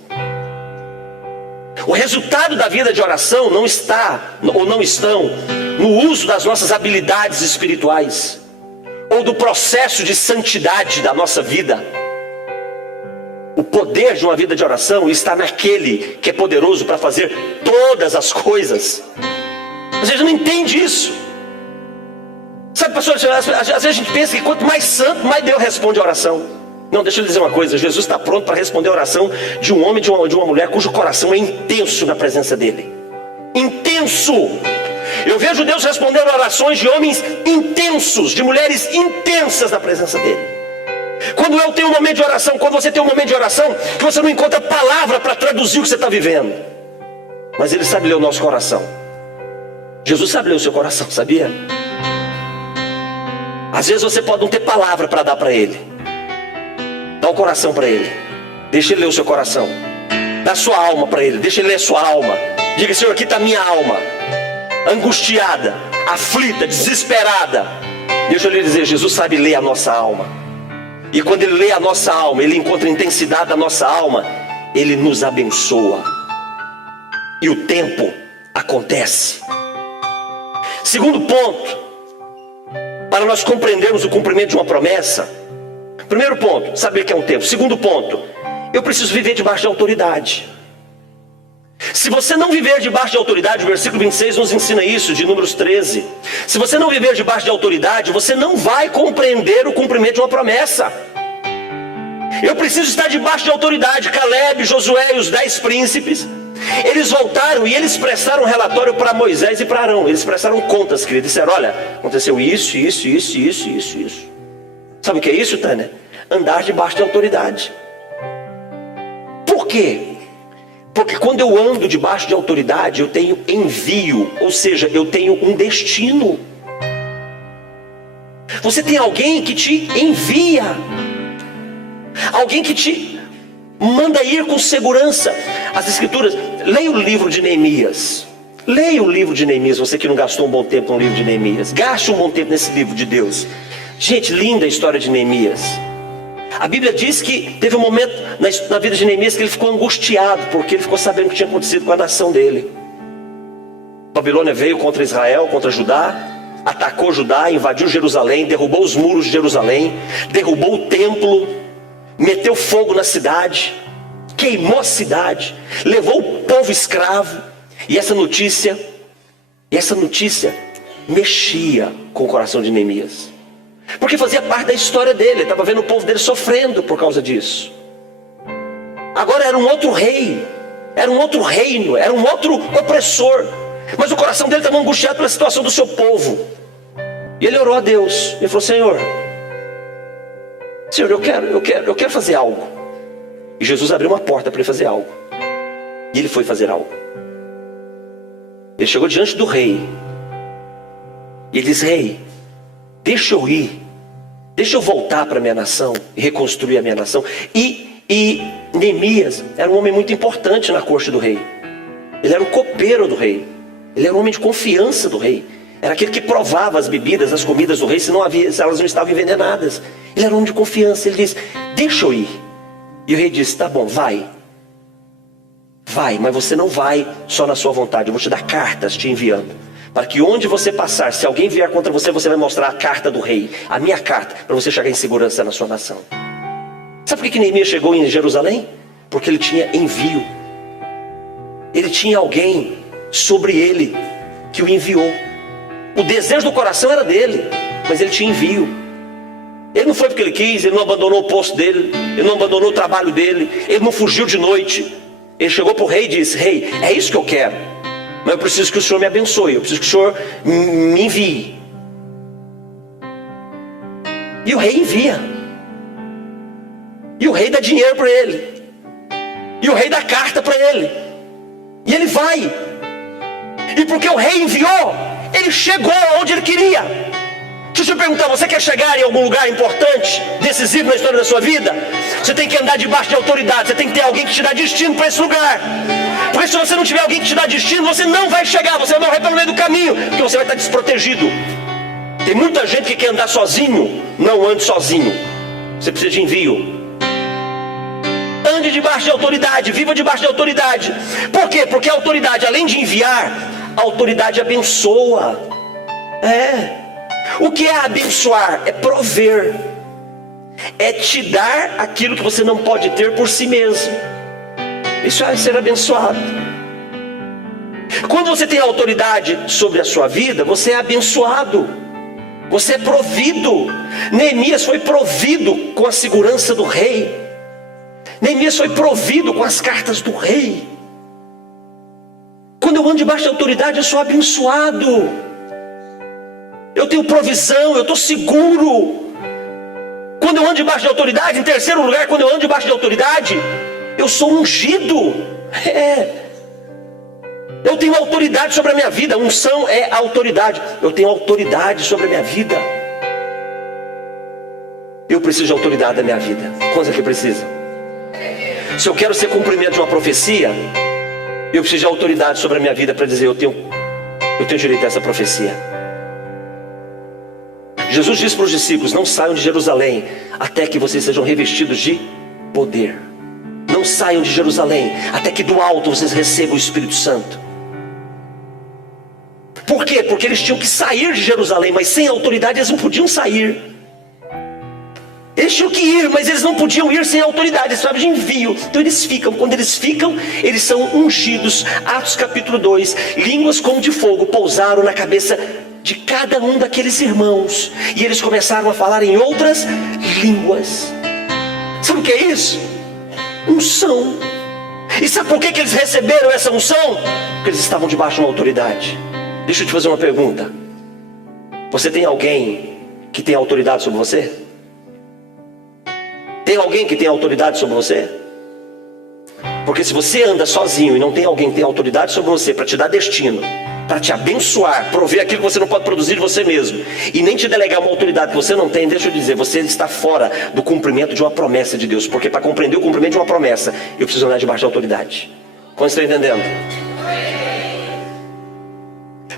O resultado da vida de oração não está, ou não estão, no uso das nossas habilidades espirituais, ou do processo de santidade da nossa vida. O poder de uma vida de oração está naquele que é poderoso para fazer todas as coisas. Às vezes não entende isso. Sabe, pastor, às vezes a gente pensa que quanto mais santo, mais Deus responde a oração. Não, deixa eu lhe dizer uma coisa: Jesus está pronto para responder a oração de um homem e de uma mulher cujo coração é intenso na presença dele. Intenso. Eu vejo Deus respondendo orações de homens intensos, de mulheres intensas na presença dele. Quando eu tenho um momento de oração, quando você tem um momento de oração, que você não encontra palavra para traduzir o que você está vivendo, mas Ele sabe ler o nosso coração. Jesus sabe ler o seu coração, sabia? Às vezes você pode não ter palavra para dar para Ele. Dá o coração para Ele. Deixa Ele ler o seu coração. Dá a sua alma para Ele. Deixa Ele ler a sua alma. Diga: Senhor, aqui está a minha alma, angustiada, aflita, desesperada. Deixa eu lhe dizer, Jesus sabe ler a nossa alma. E quando Ele lê a nossa alma, Ele encontra a intensidade da nossa alma, Ele nos abençoa. E o tempo acontece. Segundo ponto, para nós compreendermos o cumprimento de uma promessa, Primeiro ponto, saber que é um tempo. Segundo ponto, eu preciso viver debaixo de autoridade. Se você não viver debaixo de autoridade, o versículo 26 nos ensina isso, de Números 13. Se você não viver debaixo de autoridade, você não vai compreender o cumprimento de uma promessa. Eu preciso estar debaixo de autoridade. Caleb, Josué e os 10 príncipes, eles voltaram e eles prestaram um relatório para Moisés e para Arão. Eles prestaram contas, querido. Disseram, olha, aconteceu isso. Sabe o que é isso, Tânia? Andar debaixo de autoridade. Por quê? Porque quando eu ando debaixo de autoridade, eu tenho envio, ou seja, eu tenho um destino. Você tem alguém que te envia, alguém que te manda ir com segurança. As escrituras, leia o livro de Neemias. Leia o livro de Neemias, você que não gastou um bom tempo no livro de Neemias. Gaste um bom tempo nesse livro de Deus. Gente, linda a história de Neemias. A Bíblia diz que teve um momento na vida de Neemias que ele ficou angustiado, porque ele ficou sabendo o que tinha acontecido com a nação dele. A Babilônia veio contra Israel, contra Judá, atacou Judá, invadiu Jerusalém, derrubou os muros de Jerusalém, derrubou o templo, meteu fogo na cidade, queimou a cidade, levou o povo escravo. E essa notícia mexia com o coração de Neemias, porque fazia parte da história dele. Ele estava vendo o povo dele sofrendo por causa disso. Agora era um outro rei, era um outro reino, era um outro opressor, mas o coração dele estava angustiado pela situação do seu povo. E ele orou a Deus. Ele falou, Senhor, eu quero fazer algo. E Jesus abriu uma porta para ele fazer algo. E ele foi fazer algo. Ele chegou diante do rei. E ele disse, rei, deixa eu ir, deixa eu voltar para a minha nação e reconstruir a minha nação. E Neemias era um homem muito importante na corte do rei. Ele era o copeiro do rei. Ele era um homem de confiança do rei. Era aquele que provava as bebidas, as comidas do rei, se elas não estavam envenenadas. Ele era um homem de confiança. Ele disse, deixa eu ir. E o rei disse, tá bom, vai, mas você não vai só na sua vontade. Eu vou te dar cartas te enviando, para que onde você passar, se alguém vier contra você, você vai mostrar a carta do rei, a minha carta, para você chegar em segurança na sua nação. Sabe por que Neemias chegou em Jerusalém? Porque ele tinha envio. Ele tinha alguém sobre ele que o enviou. O desejo do coração era dele, mas ele tinha envio. Ele não foi porque ele quis, ele não abandonou o posto dele, ele não abandonou o trabalho dele, ele não fugiu de noite. Ele chegou para o rei e disse, rei, é isso que eu quero, mas eu preciso que o Senhor me abençoe, eu preciso que o Senhor me envie. E o rei envia. E o rei dá dinheiro para ele. E o rei dá carta para ele. E ele vai. E porque o rei enviou, ele chegou onde ele queria. Deixa eu te perguntar, você quer chegar em algum lugar importante, decisivo na história da sua vida? Você tem que andar debaixo de autoridade. Você tem que ter alguém que te dá destino para esse lugar. Porque se você não tiver alguém que te dá destino, você não vai chegar, você vai morrer pelo meio do caminho, porque você vai estar desprotegido. Tem muita gente que quer andar sozinho. Não ande sozinho, você precisa de envio. Ande debaixo de autoridade, viva debaixo de autoridade. Por quê? Porque a autoridade, além de enviar, a autoridade abençoa. O que é abençoar? É prover. É te dar aquilo que você não pode ter por si mesmo. Isso é ser abençoado. Quando você tem autoridade sobre a sua vida, você é abençoado. Você é provido. Neemias foi provido com a segurança do rei. Neemias foi provido com as cartas do rei. Quando eu ando debaixo de autoridade, eu sou abençoado. Eu tenho provisão, eu estou seguro. Quando eu ando debaixo de autoridade, em terceiro lugar, quando eu ando debaixo de autoridade, eu sou ungido. Eu tenho autoridade sobre a minha vida. Unção é autoridade. Eu tenho autoridade sobre a minha vida. Eu preciso de autoridade da minha vida. Quantos aqui precisa? Se eu quero ser cumprimento de uma profecia, eu preciso de autoridade sobre a minha vida para dizer, eu tenho direito a essa profecia. Jesus disse para os discípulos, não saiam de Jerusalém até que vocês sejam revestidos de poder. Não saiam de Jerusalém até que do alto vocês recebam o Espírito Santo. Por quê? Porque eles tinham que sair de Jerusalém, mas sem autoridade eles não podiam sair. Eles tinham que ir, mas eles não podiam ir sem autoridade, eles precisavam de envio. Então eles ficam, quando eles ficam, eles são ungidos. Atos capítulo 2, línguas como de fogo pousaram na cabeça de cada um daqueles irmãos, e eles começaram a falar em outras línguas. Sabe o que é isso? Unção. E sabe por que eles receberam essa unção? Porque eles estavam debaixo de uma autoridade. Deixa eu te fazer uma pergunta. Você tem alguém que tem autoridade sobre você? Tem alguém que tem autoridade sobre você? Porque se você anda sozinho e não tem alguém que tem autoridade sobre você para te dar destino, para te abençoar, prover aquilo que você não pode produzir de você mesmo, e nem te delegar uma autoridade que você não tem, deixa eu dizer, você está fora do cumprimento de uma promessa de Deus. Porque para compreender o cumprimento de uma promessa, eu preciso andar debaixo da autoridade. Como estão entendendo?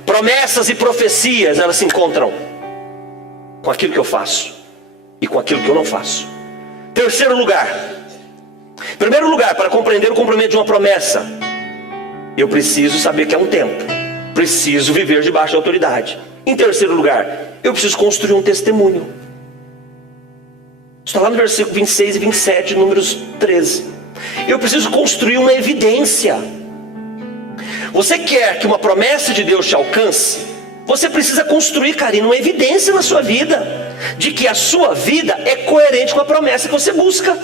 Promessas e profecias, elas se encontram com aquilo que eu faço e com aquilo que eu não faço. Terceiro lugar. Primeiro lugar, para compreender o cumprimento de uma promessa, eu preciso saber que é um tempo. Preciso viver debaixo da autoridade. Em terceiro lugar, eu preciso construir um testemunho. Está lá no versículo 26 e 27, números 13. Eu preciso construir uma evidência. Você quer que uma promessa de Deus te alcance? Você precisa construir, Karina, uma evidência na sua vida de que a sua vida é coerente com a promessa que você busca.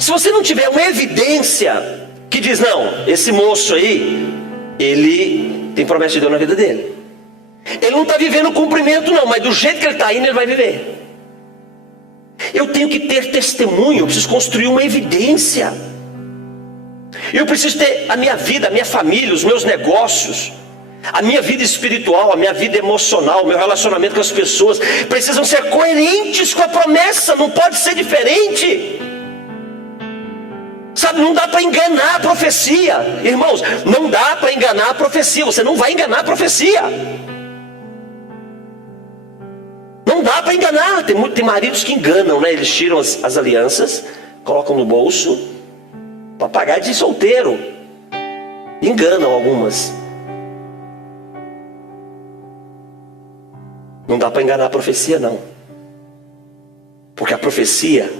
Se você não tiver uma evidência que diz, não, esse moço aí, ele tem promessa de Deus na vida dele. Ele não está vivendo o cumprimento não, mas do jeito que ele está indo, ele vai viver. Eu tenho que ter testemunho, eu preciso construir uma evidência. Eu preciso ter a minha vida, a minha família, os meus negócios, a minha vida espiritual, a minha vida emocional, o meu relacionamento com as pessoas precisam ser coerentes com a promessa, não pode ser diferente. Sabe, não dá para enganar a profecia. Irmãos, não dá para enganar a profecia. Você não vai enganar a profecia. Não dá para enganar. Tem maridos que enganam, né? Eles tiram as alianças, colocam no bolso para pagar de solteiro. Enganam algumas. Não dá para enganar a profecia, não. Porque a profecia,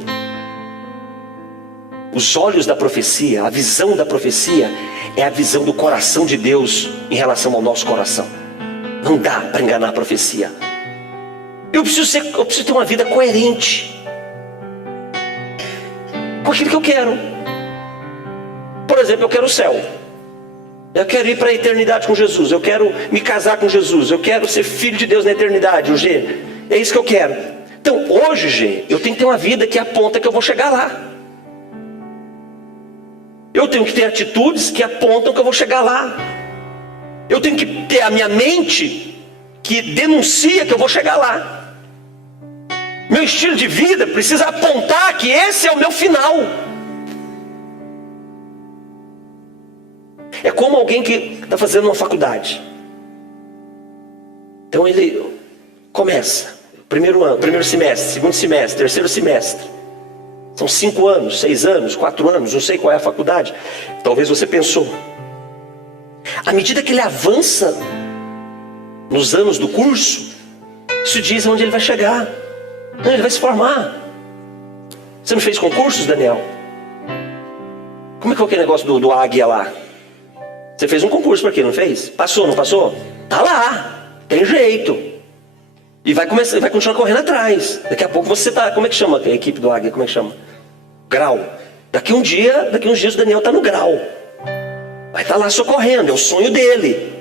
os olhos da profecia, a visão da profecia é a visão do coração de Deus em relação ao nosso coração. Não dá para enganar a profecia. Eu preciso ter uma vida coerente com aquilo que eu quero. Por exemplo, eu quero o céu. Eu quero ir para a eternidade com Jesus. Eu quero me casar com Jesus. Eu quero ser filho de Deus na eternidade. O G, é isso que eu quero. Então hoje, G, eu tenho que ter uma vida que aponta que eu vou chegar lá. Eu tenho que ter atitudes que apontam que eu vou chegar lá. Eu tenho que ter a minha mente que denuncia que eu vou chegar lá. Meu estilo de vida precisa apontar que esse é o meu final. É como alguém que está fazendo uma faculdade. Então ele começa, primeiro ano, primeiro semestre, segundo semestre, terceiro semestre. São 5 anos, 6 anos, 4 anos, não sei qual é a faculdade. Talvez você pensou. À medida que ele avança nos anos do curso, isso diz onde ele vai chegar. Não, ele vai se formar. Você não fez concursos, Daniel? Como é que é aquele negócio do águia lá? Você fez um concurso para quê, não fez? Passou, não passou? Tá lá, tem jeito. E vai continuar correndo atrás. Daqui a pouco você tá, como é que chama a equipe do águia? Como é que chama? Grau. Daqui uns dias o Daniel tá no grau. Vai estar lá socorrendo, é o sonho dele.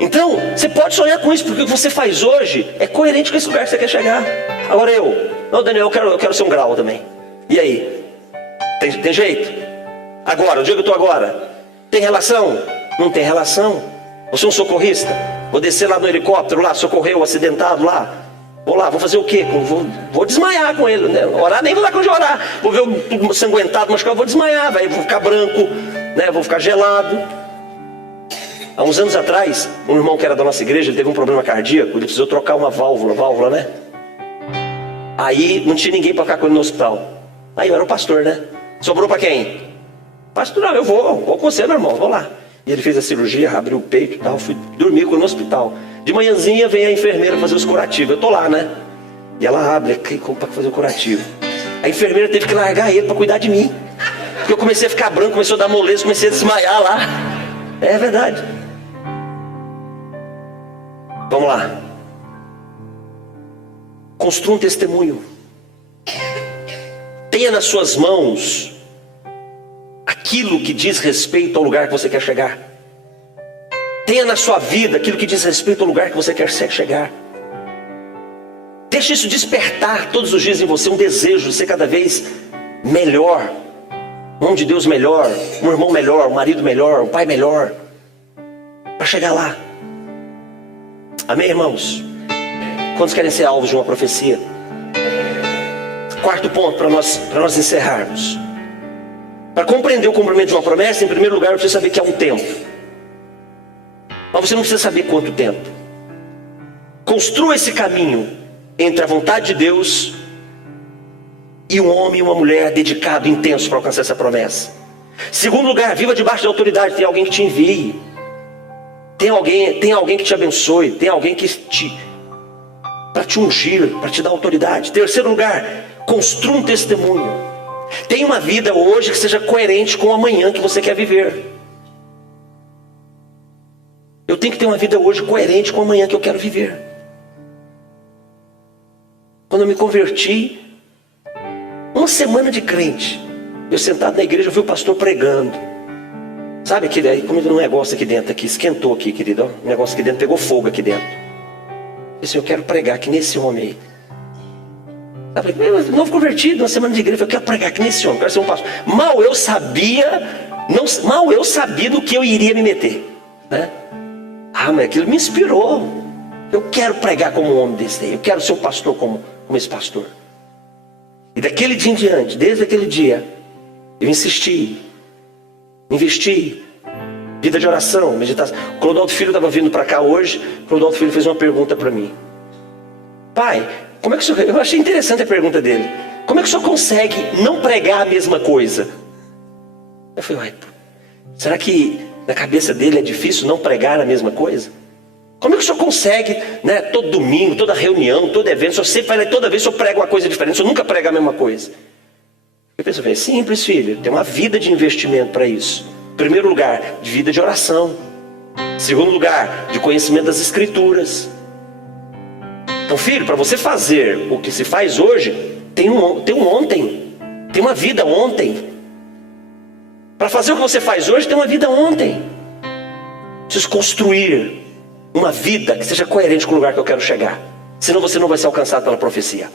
Então, você pode sonhar com isso, porque o que você faz hoje é coerente com esse lugar que você quer chegar. Agora não, Daniel, eu quero ser um grau também. E aí? Tem jeito? Agora, o dia que eu estou agora, tem relação? Não tem relação. Você é um socorrista? Vou descer lá no helicóptero, lá, socorrer o acidentado lá. Vou lá, vou fazer o quê? Vou desmaiar com ele, né? Orar, nem vou dar conta de orar. Vou ver o sanguentado, mas eu vou desmaiar, vou ficar branco, né? Vou ficar gelado. Há uns anos atrás, um irmão que era da nossa igreja, ele teve um problema cardíaco, ele precisou trocar uma válvula, né? Aí não tinha ninguém para ficar com ele no hospital. Aí eu era o pastor, né? Sobrou para quem? Pastor, não, eu vou com você, meu irmão, vou lá. E ele fez a cirurgia, abriu o peito e tal, fui dormir com ele no hospital. De manhãzinha vem a enfermeira fazer os curativos, eu tô lá, né? E ela abre aqui para fazer o curativo. A enfermeira teve que largar ele para cuidar de mim. Porque eu comecei a ficar branco, começou a dar moleza, comecei a desmaiar lá. É verdade. Vamos lá. Construa um testemunho. Tenha nas suas mãos aquilo que diz respeito ao lugar que você quer chegar. Tenha na sua vida aquilo que diz respeito ao lugar que você quer chegar. Deixe isso despertar todos os dias em você um desejo de ser cada vez melhor. Um homem de Deus melhor, um irmão melhor, um marido melhor, um pai melhor. Para chegar lá. Amém, irmãos? Quantos querem ser alvos de uma profecia? Quarto ponto para nós encerrarmos. Para compreender o cumprimento de uma promessa, em primeiro lugar, você precisa saber que há um tempo. Mas você não precisa saber quanto tempo. Construa esse caminho entre a vontade de Deus e um homem e uma mulher dedicado, intenso para alcançar essa promessa. Segundo lugar, viva debaixo da autoridade. Tem alguém que te envie. Tem alguém que te abençoe. Tem alguém que para te ungir, para te dar autoridade. Terceiro lugar, construa um testemunho. Tenha uma vida hoje que seja coerente com o amanhã que você quer viver. Eu tenho que ter uma vida hoje coerente com o amanhã que eu quero viver. Quando eu me converti, uma semana de crente, eu sentado na igreja, eu vi o pastor pregando. Sabe aquele aí, como um negócio aqui dentro, aqui, esquentou aqui, querido. Um negócio aqui dentro, pegou fogo aqui dentro. Eu disse, eu quero pregar aqui nesse homem aí. Sabe, novo convertido, uma semana de igreja, eu quero pregar aqui nesse homem, quero ser um pastor. Mal eu sabia do que eu iria me meter, né? Mas aquilo me inspirou. Eu quero pregar como um homem desse aí. Eu quero ser um pastor como esse pastor. E daquele dia em diante, desde aquele dia, eu investi. Vida de oração, meditação. O Clodoaldo Filho estava vindo para cá hoje. O Clodoaldo Filho fez uma pergunta para mim. Pai, como é que o senhor... Eu achei interessante a pergunta dele. Como é que o senhor consegue não pregar a mesma coisa? Eu falei, será que na cabeça dele é difícil não pregar a mesma coisa? Como é que o senhor consegue, né, todo domingo, toda reunião, todo evento, o senhor sempre, toda vez o senhor prega uma coisa diferente, o senhor nunca prega a mesma coisa? Eu penso, é simples, filho, tem uma vida de investimento para isso. Primeiro lugar, de vida de oração. Segundo lugar, de conhecimento das escrituras. Então, filho, para você fazer o que se faz hoje, tem um ontem, tem uma vida ontem. Para fazer o que você faz hoje, tem uma vida ontem. Preciso construir uma vida que seja coerente com o lugar que eu quero chegar. Senão você não vai ser alcançado pela profecia.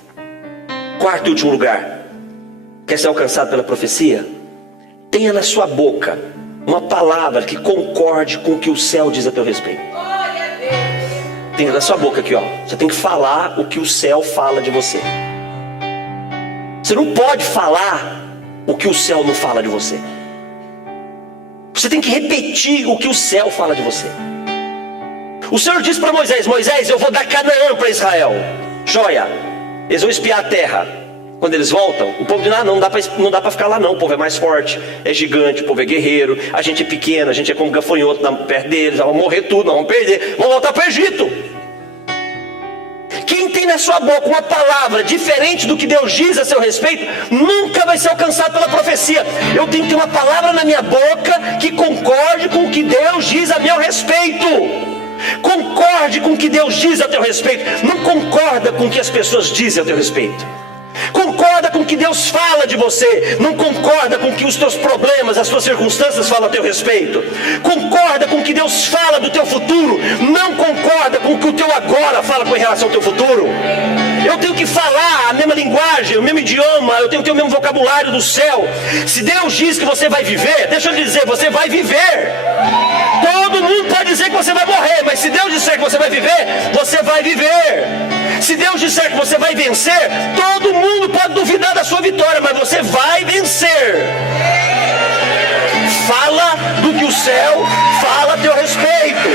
Quarto e último lugar. Quer ser alcançado pela profecia? Tenha na sua boca uma palavra que concorde com o que o céu diz a teu respeito. Tenha na sua boca aqui, ó. Você tem que falar o que o céu fala de você. Você não pode falar o que o céu não fala de você. Você tem que repetir o que o céu fala de você. O Senhor disse para Moisés, Moisés, eu vou dar Canaã para Israel. Joia, eles vão espiar a terra. Quando eles voltam, o povo diz, não dá para ficar lá não, o povo é mais forte, é gigante, o povo é guerreiro, a gente é pequeno, a gente é como gafanhoto perto deles, vamos morrer tudo, nós vamos perder, vamos voltar para o Egito. Quem tem na sua boca uma palavra diferente do que Deus diz a seu respeito, nunca vai ser alcançado pela profecia. Eu tenho que ter uma palavra na minha boca que concorde com o que Deus diz a meu respeito. Concorde com o que Deus diz a teu respeito. Não concorda com o que as pessoas dizem a teu respeito. Concorda com o que Deus fala de você. Não concorda com o que os teus problemas, as suas circunstâncias falam a teu respeito. Concorda com o que Deus fala do teu futuro. Não concorda com o que o teu agora fala com relação ao teu futuro. Eu tenho que falar a mesma linguagem, o mesmo idioma. Eu tenho que ter o mesmo vocabulário do céu. Se Deus diz que você vai viver, deixa eu dizer, você vai viver. Todo mundo pode dizer que você vai morrer, mas se Deus disser que você vai viver, você vai viver. Se Deus disser que você vai vencer, todo mundo pode duvidar da sua vitória, mas você vai vencer. Fala do que o céu fala a teu respeito.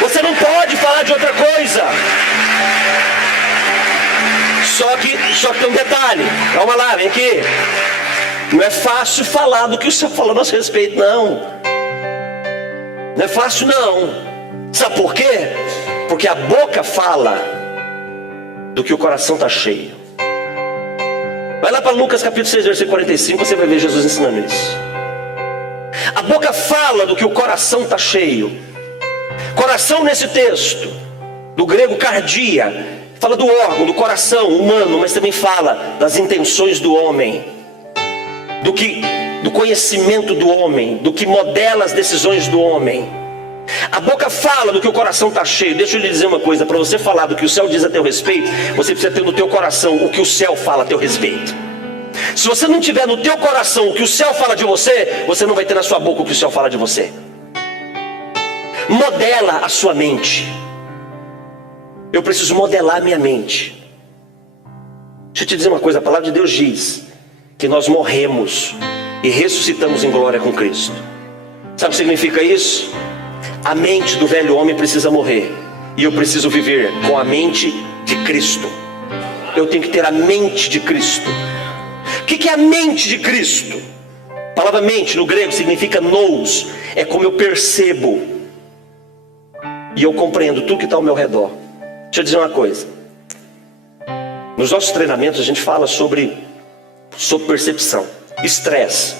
Você não pode falar de outra coisa. Só que tem um detalhe. Calma lá, vem aqui. Não é fácil falar do que o céu fala a nosso respeito, não. Não é fácil não. Sabe por quê? Porque a boca fala do que o coração está cheio. Vai lá para Lucas capítulo 6, versículo 45, você vai ver Jesus ensinando isso. A boca fala do que o coração está cheio. Coração nesse texto, do grego cardia, fala do órgão, do coração humano, mas também fala das intenções do homem, do conhecimento do homem, do que modela as decisões do homem. A boca fala do que o coração está cheio. Deixa eu lhe dizer uma coisa: para você falar do que o céu diz a teu respeito, você precisa ter no teu coração o que o céu fala a teu respeito. Se você não tiver no teu coração o que o céu fala de você, você não vai ter na sua boca o que o céu fala de você. Modela a sua mente. Eu preciso modelar a minha mente. Deixa eu te dizer uma coisa: a palavra de Deus diz que nós morremos e ressuscitamos em glória com Cristo. Sabe o que significa isso? A mente do velho homem precisa morrer, e eu preciso viver com a mente de Cristo. Eu tenho que ter a mente de Cristo. O que é a mente de Cristo? A palavra mente no grego significa nous. É como eu percebo e eu compreendo tudo que está ao meu redor. Deixa eu dizer uma coisa: nos nossos treinamentos a gente fala sobre percepção, estresse.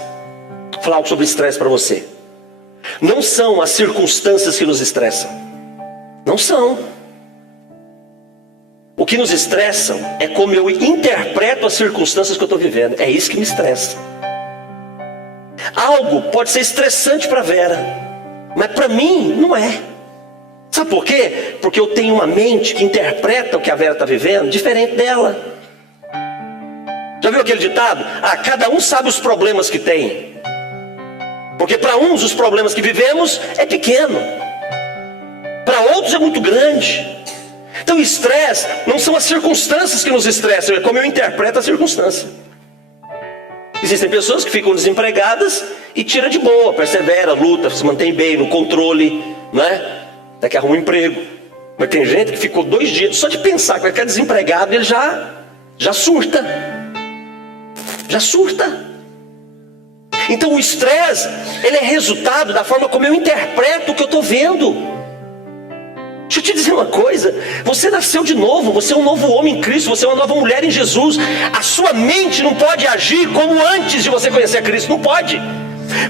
Vou falar algo sobre estresse para você. Não são as circunstâncias que nos estressam. Não são. O que nos estressam é como eu interpreto as circunstâncias que eu estou vivendo. É isso que me estressa. Algo pode ser estressante para a Vera, mas para mim não é. Sabe por quê? Porque eu tenho uma mente que interpreta o que a Vera está vivendo diferente dela. Já viu aquele ditado? Cada um sabe os problemas que tem. Porque para uns os problemas que vivemos é pequeno, para outros é muito grande. Então o estresse não são as circunstâncias que nos estressam, é como eu interpreto a circunstância. Existem pessoas que ficam desempregadas e tira de boa, persevera, luta, se mantém bem no controle, né? Até que arruma um emprego. Mas tem gente que ficou 2 dias só de pensar que vai ficar desempregado, ele já surta. Já surta. Então o estresse, ele é resultado da forma como eu interpreto o que eu estou vendo. Deixa eu te dizer uma coisa: você nasceu de novo, você é um novo homem em Cristo, você é uma nova mulher em Jesus. A sua mente não pode agir como antes de você conhecer a Cristo, não pode.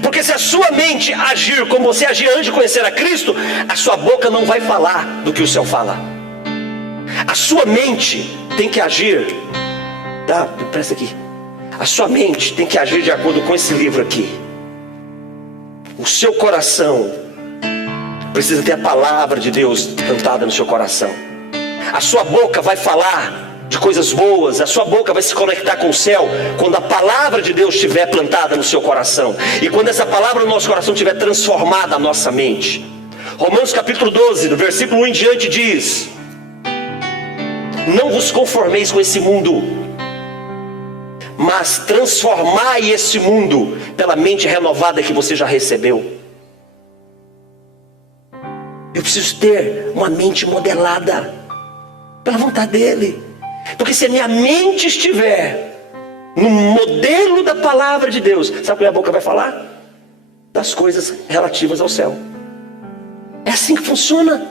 Porque se a sua mente agir como você agia antes de conhecer a Cristo, a sua boca não vai falar do que o céu fala. A sua mente tem que agir, presta aqui. A sua mente tem que agir de acordo com esse livro aqui. O seu coração precisa ter a palavra de Deus plantada no seu coração. A sua boca vai falar de coisas boas, a sua boca vai se conectar com o céu quando a palavra de Deus estiver plantada no seu coração. E quando essa palavra no nosso coração estiver transformada a nossa mente. Romanos capítulo 12, do versículo 1 em diante diz: não vos conformeis com esse mundo, mas transformai esse mundo pela mente renovada que você já recebeu. Eu preciso ter uma mente modelada pela vontade dele. Porque se a minha mente estiver no modelo da palavra de Deus, sabe o que a boca vai falar? Das coisas relativas ao céu. É assim que funciona.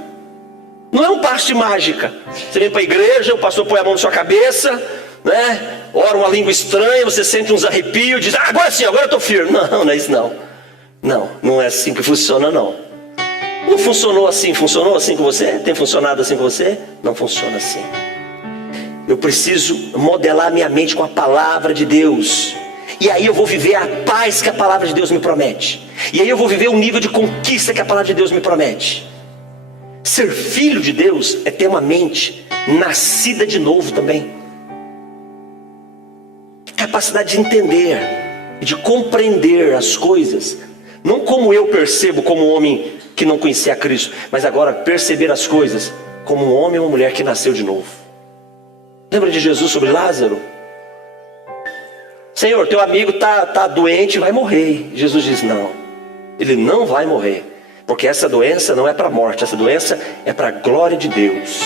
Não é um passe de mágica. Você vem para a igreja, o pastor põe a mão na sua cabeça, né? Ora uma língua estranha, você sente uns arrepios, diz: agora sim, agora eu estou firme. Não é isso não. Não é assim que funciona não. Não funcionou assim com você? Tem funcionado assim com você? Não funciona assim. Eu preciso modelar minha mente com a palavra de Deus. E aí eu vou viver a paz que a palavra de Deus me promete. E aí eu vou viver o nível de conquista que a palavra de Deus me promete. Ser filho de Deus é ter uma mente nascida de novo também. Capacidade de entender e de compreender as coisas, não como eu percebo como um homem que não conhecia Cristo, mas agora perceber as coisas como um homem ou uma mulher que nasceu de novo. Lembra de Jesus sobre Lázaro? Senhor, teu amigo está doente, vai morrer. Jesus diz: não, ele não vai morrer, porque essa doença não é para a morte, essa doença é para a glória de Deus.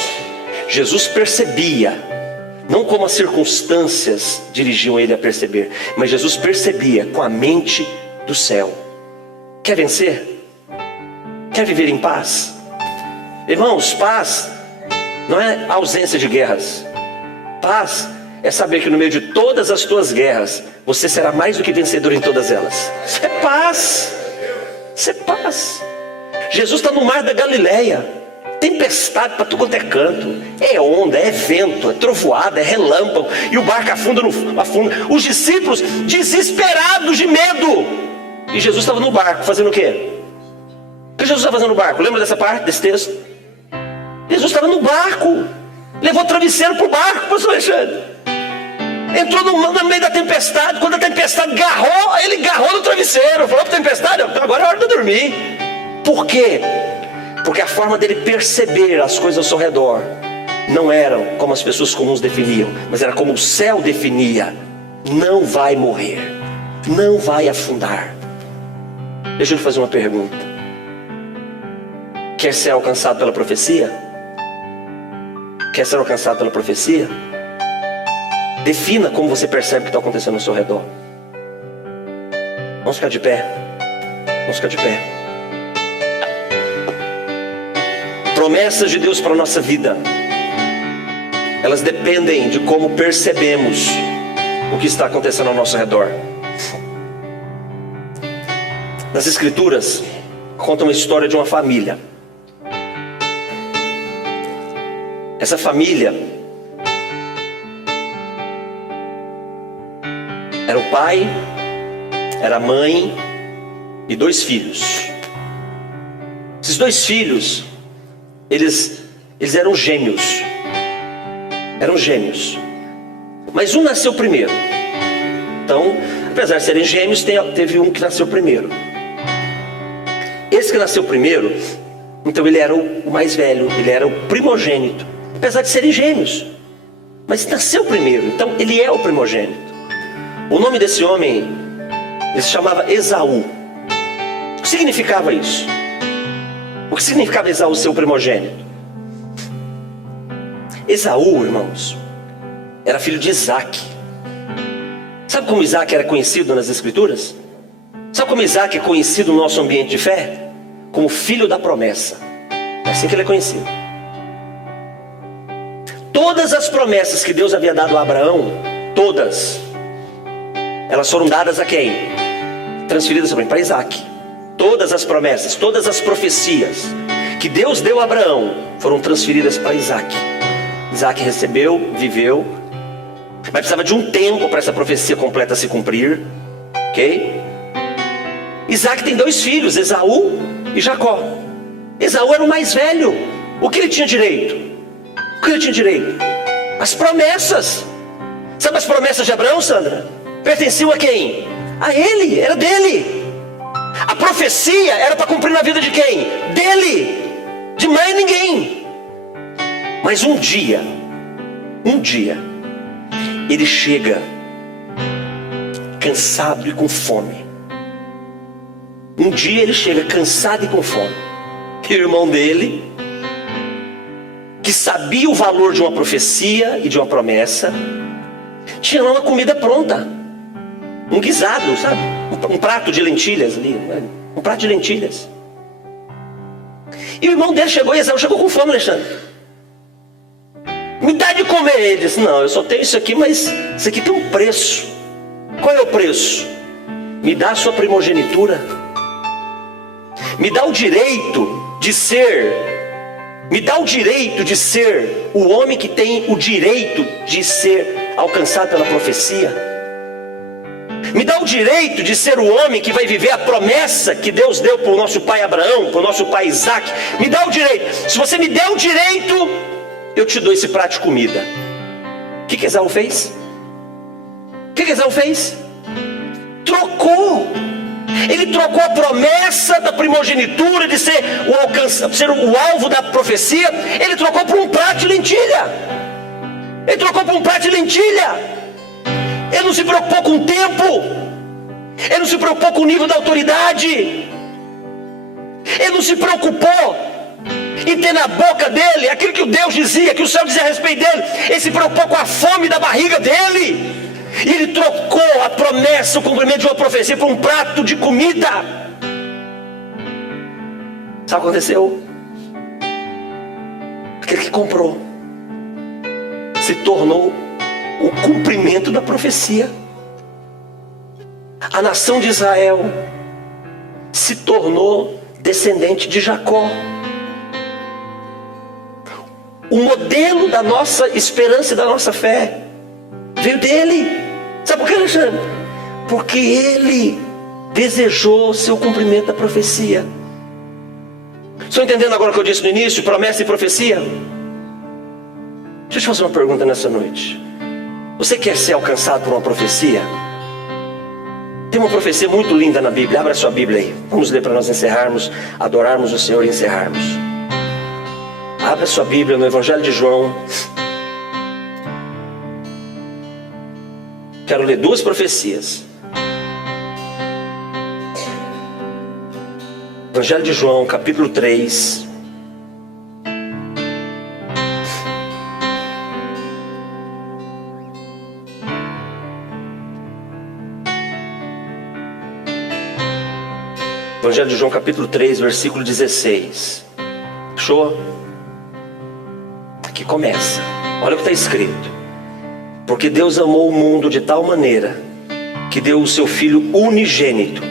Jesus percebia, não como as circunstâncias dirigiam ele a perceber, mas Jesus percebia com a mente do céu. Quer vencer? Quer viver em paz? Irmãos, paz não é ausência de guerras. paz é saber que no meio de todas as tuas guerras, você será mais do que vencedor em todas elas. Isso é paz. Isso é paz. Jesus está no mar da Galileia. Tempestade para tudo quanto é canto. É onda, é vento, é trovoada, é relâmpago. E o barco afunda. Os discípulos desesperados de medo. E Jesus estava no barco fazendo o quê? O que Jesus estava fazendo no barco? Lembra dessa parte, desse texto? Jesus estava no barco. Levou travesseiro para o barco, pastor Alexandre. Entrou no meio da tempestade. Quando a tempestade agarrou, ele agarrou no travesseiro. Falou para a tempestade: agora é hora de dormir. Por quê? Porque a forma dele perceber as coisas ao seu redor não eram como as pessoas comuns definiam, mas era como o céu definia: não vai morrer, não vai afundar. Deixa eu lhe fazer uma pergunta. Quer ser alcançado pela profecia? Quer ser alcançado pela profecia? Defina como você percebe o que está acontecendo ao seu redor. Vamos ficar de pé. Vamos ficar de pé. Promessas de Deus para a nossa vida, elas dependem de como percebemos o que está acontecendo ao nosso redor. Nas Escrituras conta uma história de uma família. Essa família era o pai, era a mãe e 2 filhos. Esses 2 filhos, eles eram gêmeos. Eram gêmeos. Mas um nasceu primeiro. Então, apesar de serem gêmeos, teve um que nasceu primeiro. Esse que nasceu primeiro, então ele era o mais velho, ele era o primogênito. Apesar de serem gêmeos, mas nasceu primeiro, então ele é o primogênito. O nome desse homem, ele se chamava Esaú. O que significava isso? O que significava Esaú ser o primogênito? Esaú, irmãos, era filho de Isaac. Sabe como Isaac era conhecido nas Escrituras? Sabe como Isaac é conhecido no nosso ambiente de fé? Como filho da promessa. É assim que ele é conhecido. Todas as promessas que Deus havia dado a Abraão, todas, elas foram dadas a quem? Transferidas para Isaac. Todas as promessas, todas as profecias que Deus deu a Abraão foram transferidas para Isaac. Isaac recebeu, viveu, mas precisava de um tempo para essa profecia completa se cumprir. Ok? Isaac tem 2 filhos, Esaú e Jacó. Esaú era o mais velho. O que ele tinha direito? O que ele tinha direito? As promessas. Sabe as promessas de Abraão, Sandra? Pertenciam a quem? A ele, era dele. A profecia era para cumprir na vida de quem? Dele. De mais ninguém. Mas um dia, ele chega cansado e com fome. Um dia ele chega cansado e com fome. E o irmão dele, que sabia o valor de uma profecia e de uma promessa, tinha lá uma comida pronta. Um guisado, sabe? Um prato de lentilhas ali. Um prato de lentilhas. E o irmão dele chegou, e Esaú chegou com fome, Alexandre. Me dá de comer. Ele disse: não, eu só tenho isso aqui, mas isso aqui tem um preço. Qual é o preço? Me dá a sua primogenitura. Me dá o direito de ser. Me dá o direito de ser o homem que tem o direito de ser alcançado pela profecia. Me dá o direito de ser o homem que vai viver a promessa que Deus deu para o nosso pai Abraão, para o nosso pai Isaac. Me dá o direito. Se você me der o direito, eu te dou esse prato de comida. O que Esaú fez? O que Esaú fez? Trocou. Ele trocou a promessa da primogenitura, de ser o alvo da profecia. Ele trocou por um prato de lentilha. Ele trocou por um prato de lentilha. Ele não se preocupou com o tempo. Ele não se preocupou com o nível da autoridade. Ele não se preocupou em ter na boca dele aquilo que o Deus dizia, que o céu dizia a respeito dele. Ele se preocupou com a fome da barriga dele. E ele trocou a promessa, o cumprimento de uma profecia, por um prato de comida. Sabe o que aconteceu? Aquele que comprou se tornou o cumprimento da profecia. A nação de Israel se tornou descendente de Jacó. O modelo da nossa esperança e da nossa fé veio dele. Sabe por quê, Alexandre? Porque ele desejou seu cumprimento da profecia. Estão entendendo agora o que eu disse no início? Promessa e profecia? Deixa eu te fazer uma pergunta nessa noite. Você quer ser alcançado por uma profecia? Tem uma profecia muito linda na Bíblia. Abra sua Bíblia aí. Vamos ler para nós encerrarmos, adorarmos o Senhor e encerrarmos. Abra sua Bíblia no Evangelho de João. Quero ler duas profecias. Evangelho de João, capítulo 3. Evangelho de João, capítulo 3, versículo 16. Achou? Aqui começa. Olha o que está escrito. Porque Deus amou o mundo de tal maneira que deu o seu Filho unigênito,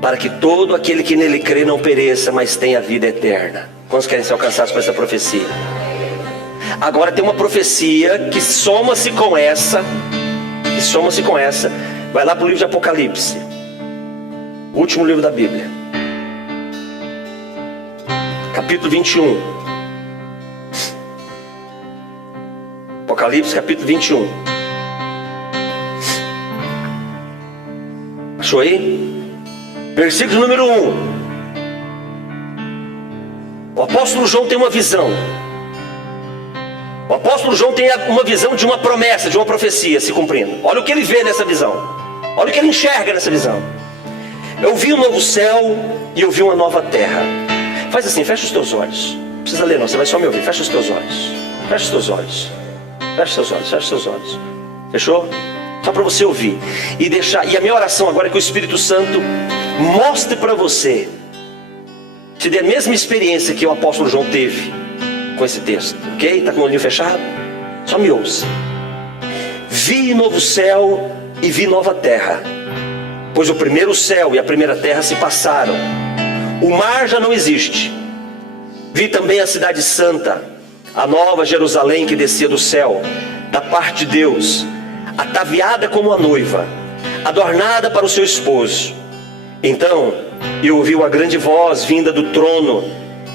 para que todo aquele que nele crê não pereça, mas tenha vida eterna. Quantos querem ser alcançados por essa profecia? Agora tem uma profecia que soma-se com essa. Vai lá para o livro de Apocalipse, o último livro da Bíblia, capítulo 21. Apocalipse, capítulo 21. Achou aí? Versículo número 1. O apóstolo João tem uma visão. O apóstolo João tem uma visão de uma promessa, de uma profecia se cumprindo. Olha o que ele vê nessa visão. Olha o que ele enxerga nessa visão. Eu vi um novo céu e eu vi uma nova terra. Faz assim, fecha os teus olhos. Não precisa ler não, você vai só me ouvir. Fecha os teus olhos. Fecha os teus olhos. Fecha os teus olhos, fecha os teus olhos. Fechou? Só para você ouvir. E deixar. E a minha oração agora é que o Espírito Santo mostre para você, te dê a mesma experiência que o apóstolo João teve com esse texto. Ok? Está com o olhinho fechado? Só me ouça. Vi novo céu e vi nova terra, pois o primeiro céu e a primeira terra se passaram. O mar já não existe. Vi também a cidade santa, a nova Jerusalém que descia do céu, da parte de Deus, ataviada como a noiva, adornada para o seu esposo. Então eu ouvi uma grande voz vinda do trono,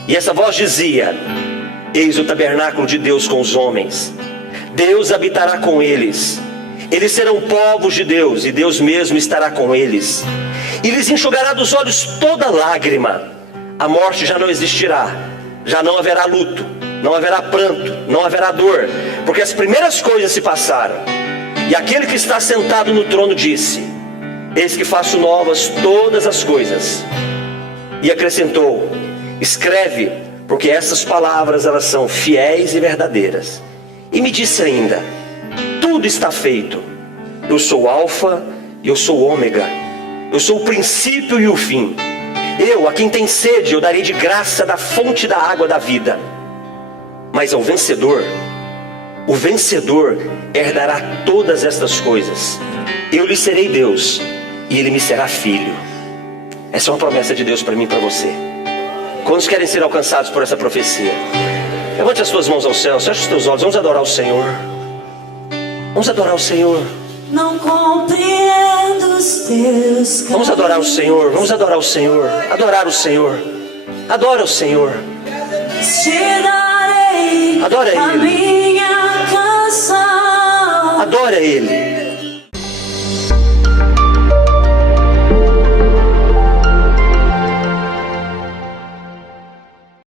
e essa voz dizia: eis o tabernáculo de Deus com os homens. Deus habitará com eles. Eles serão povos de Deus, e Deus mesmo estará com eles. E lhes enxugará dos olhos toda lágrima. A morte já não existirá. Já não haverá luto, não haverá pranto, não haverá dor, porque as primeiras coisas se passaram. E aquele que está sentado no trono disse: eis que faço novas todas as coisas. E acrescentou: escreve, porque essas palavras elas são fiéis e verdadeiras. E me disse ainda: tudo está feito. Eu sou o Alfa e eu sou o Ômega. Eu sou o princípio e o fim. Eu, a quem tem sede, eu darei de graça da fonte da água da vida. Mas ao vencedor, o vencedor herdará todas estas coisas. Eu lhe serei Deus e ele me será filho. Essa é uma promessa de Deus para mim e para você. Quantos querem ser alcançados por essa profecia? Levante as suas mãos ao céu, feche os teus olhos, vamos adorar o Senhor. Vamos adorar o Senhor. Não compreendo os teus caminhos. Vamos adorar o Senhor, vamos adorar o Senhor. Adorar o Senhor. Adora o Senhor. Te darei Adora a Ele. minha canção. Adora Ele.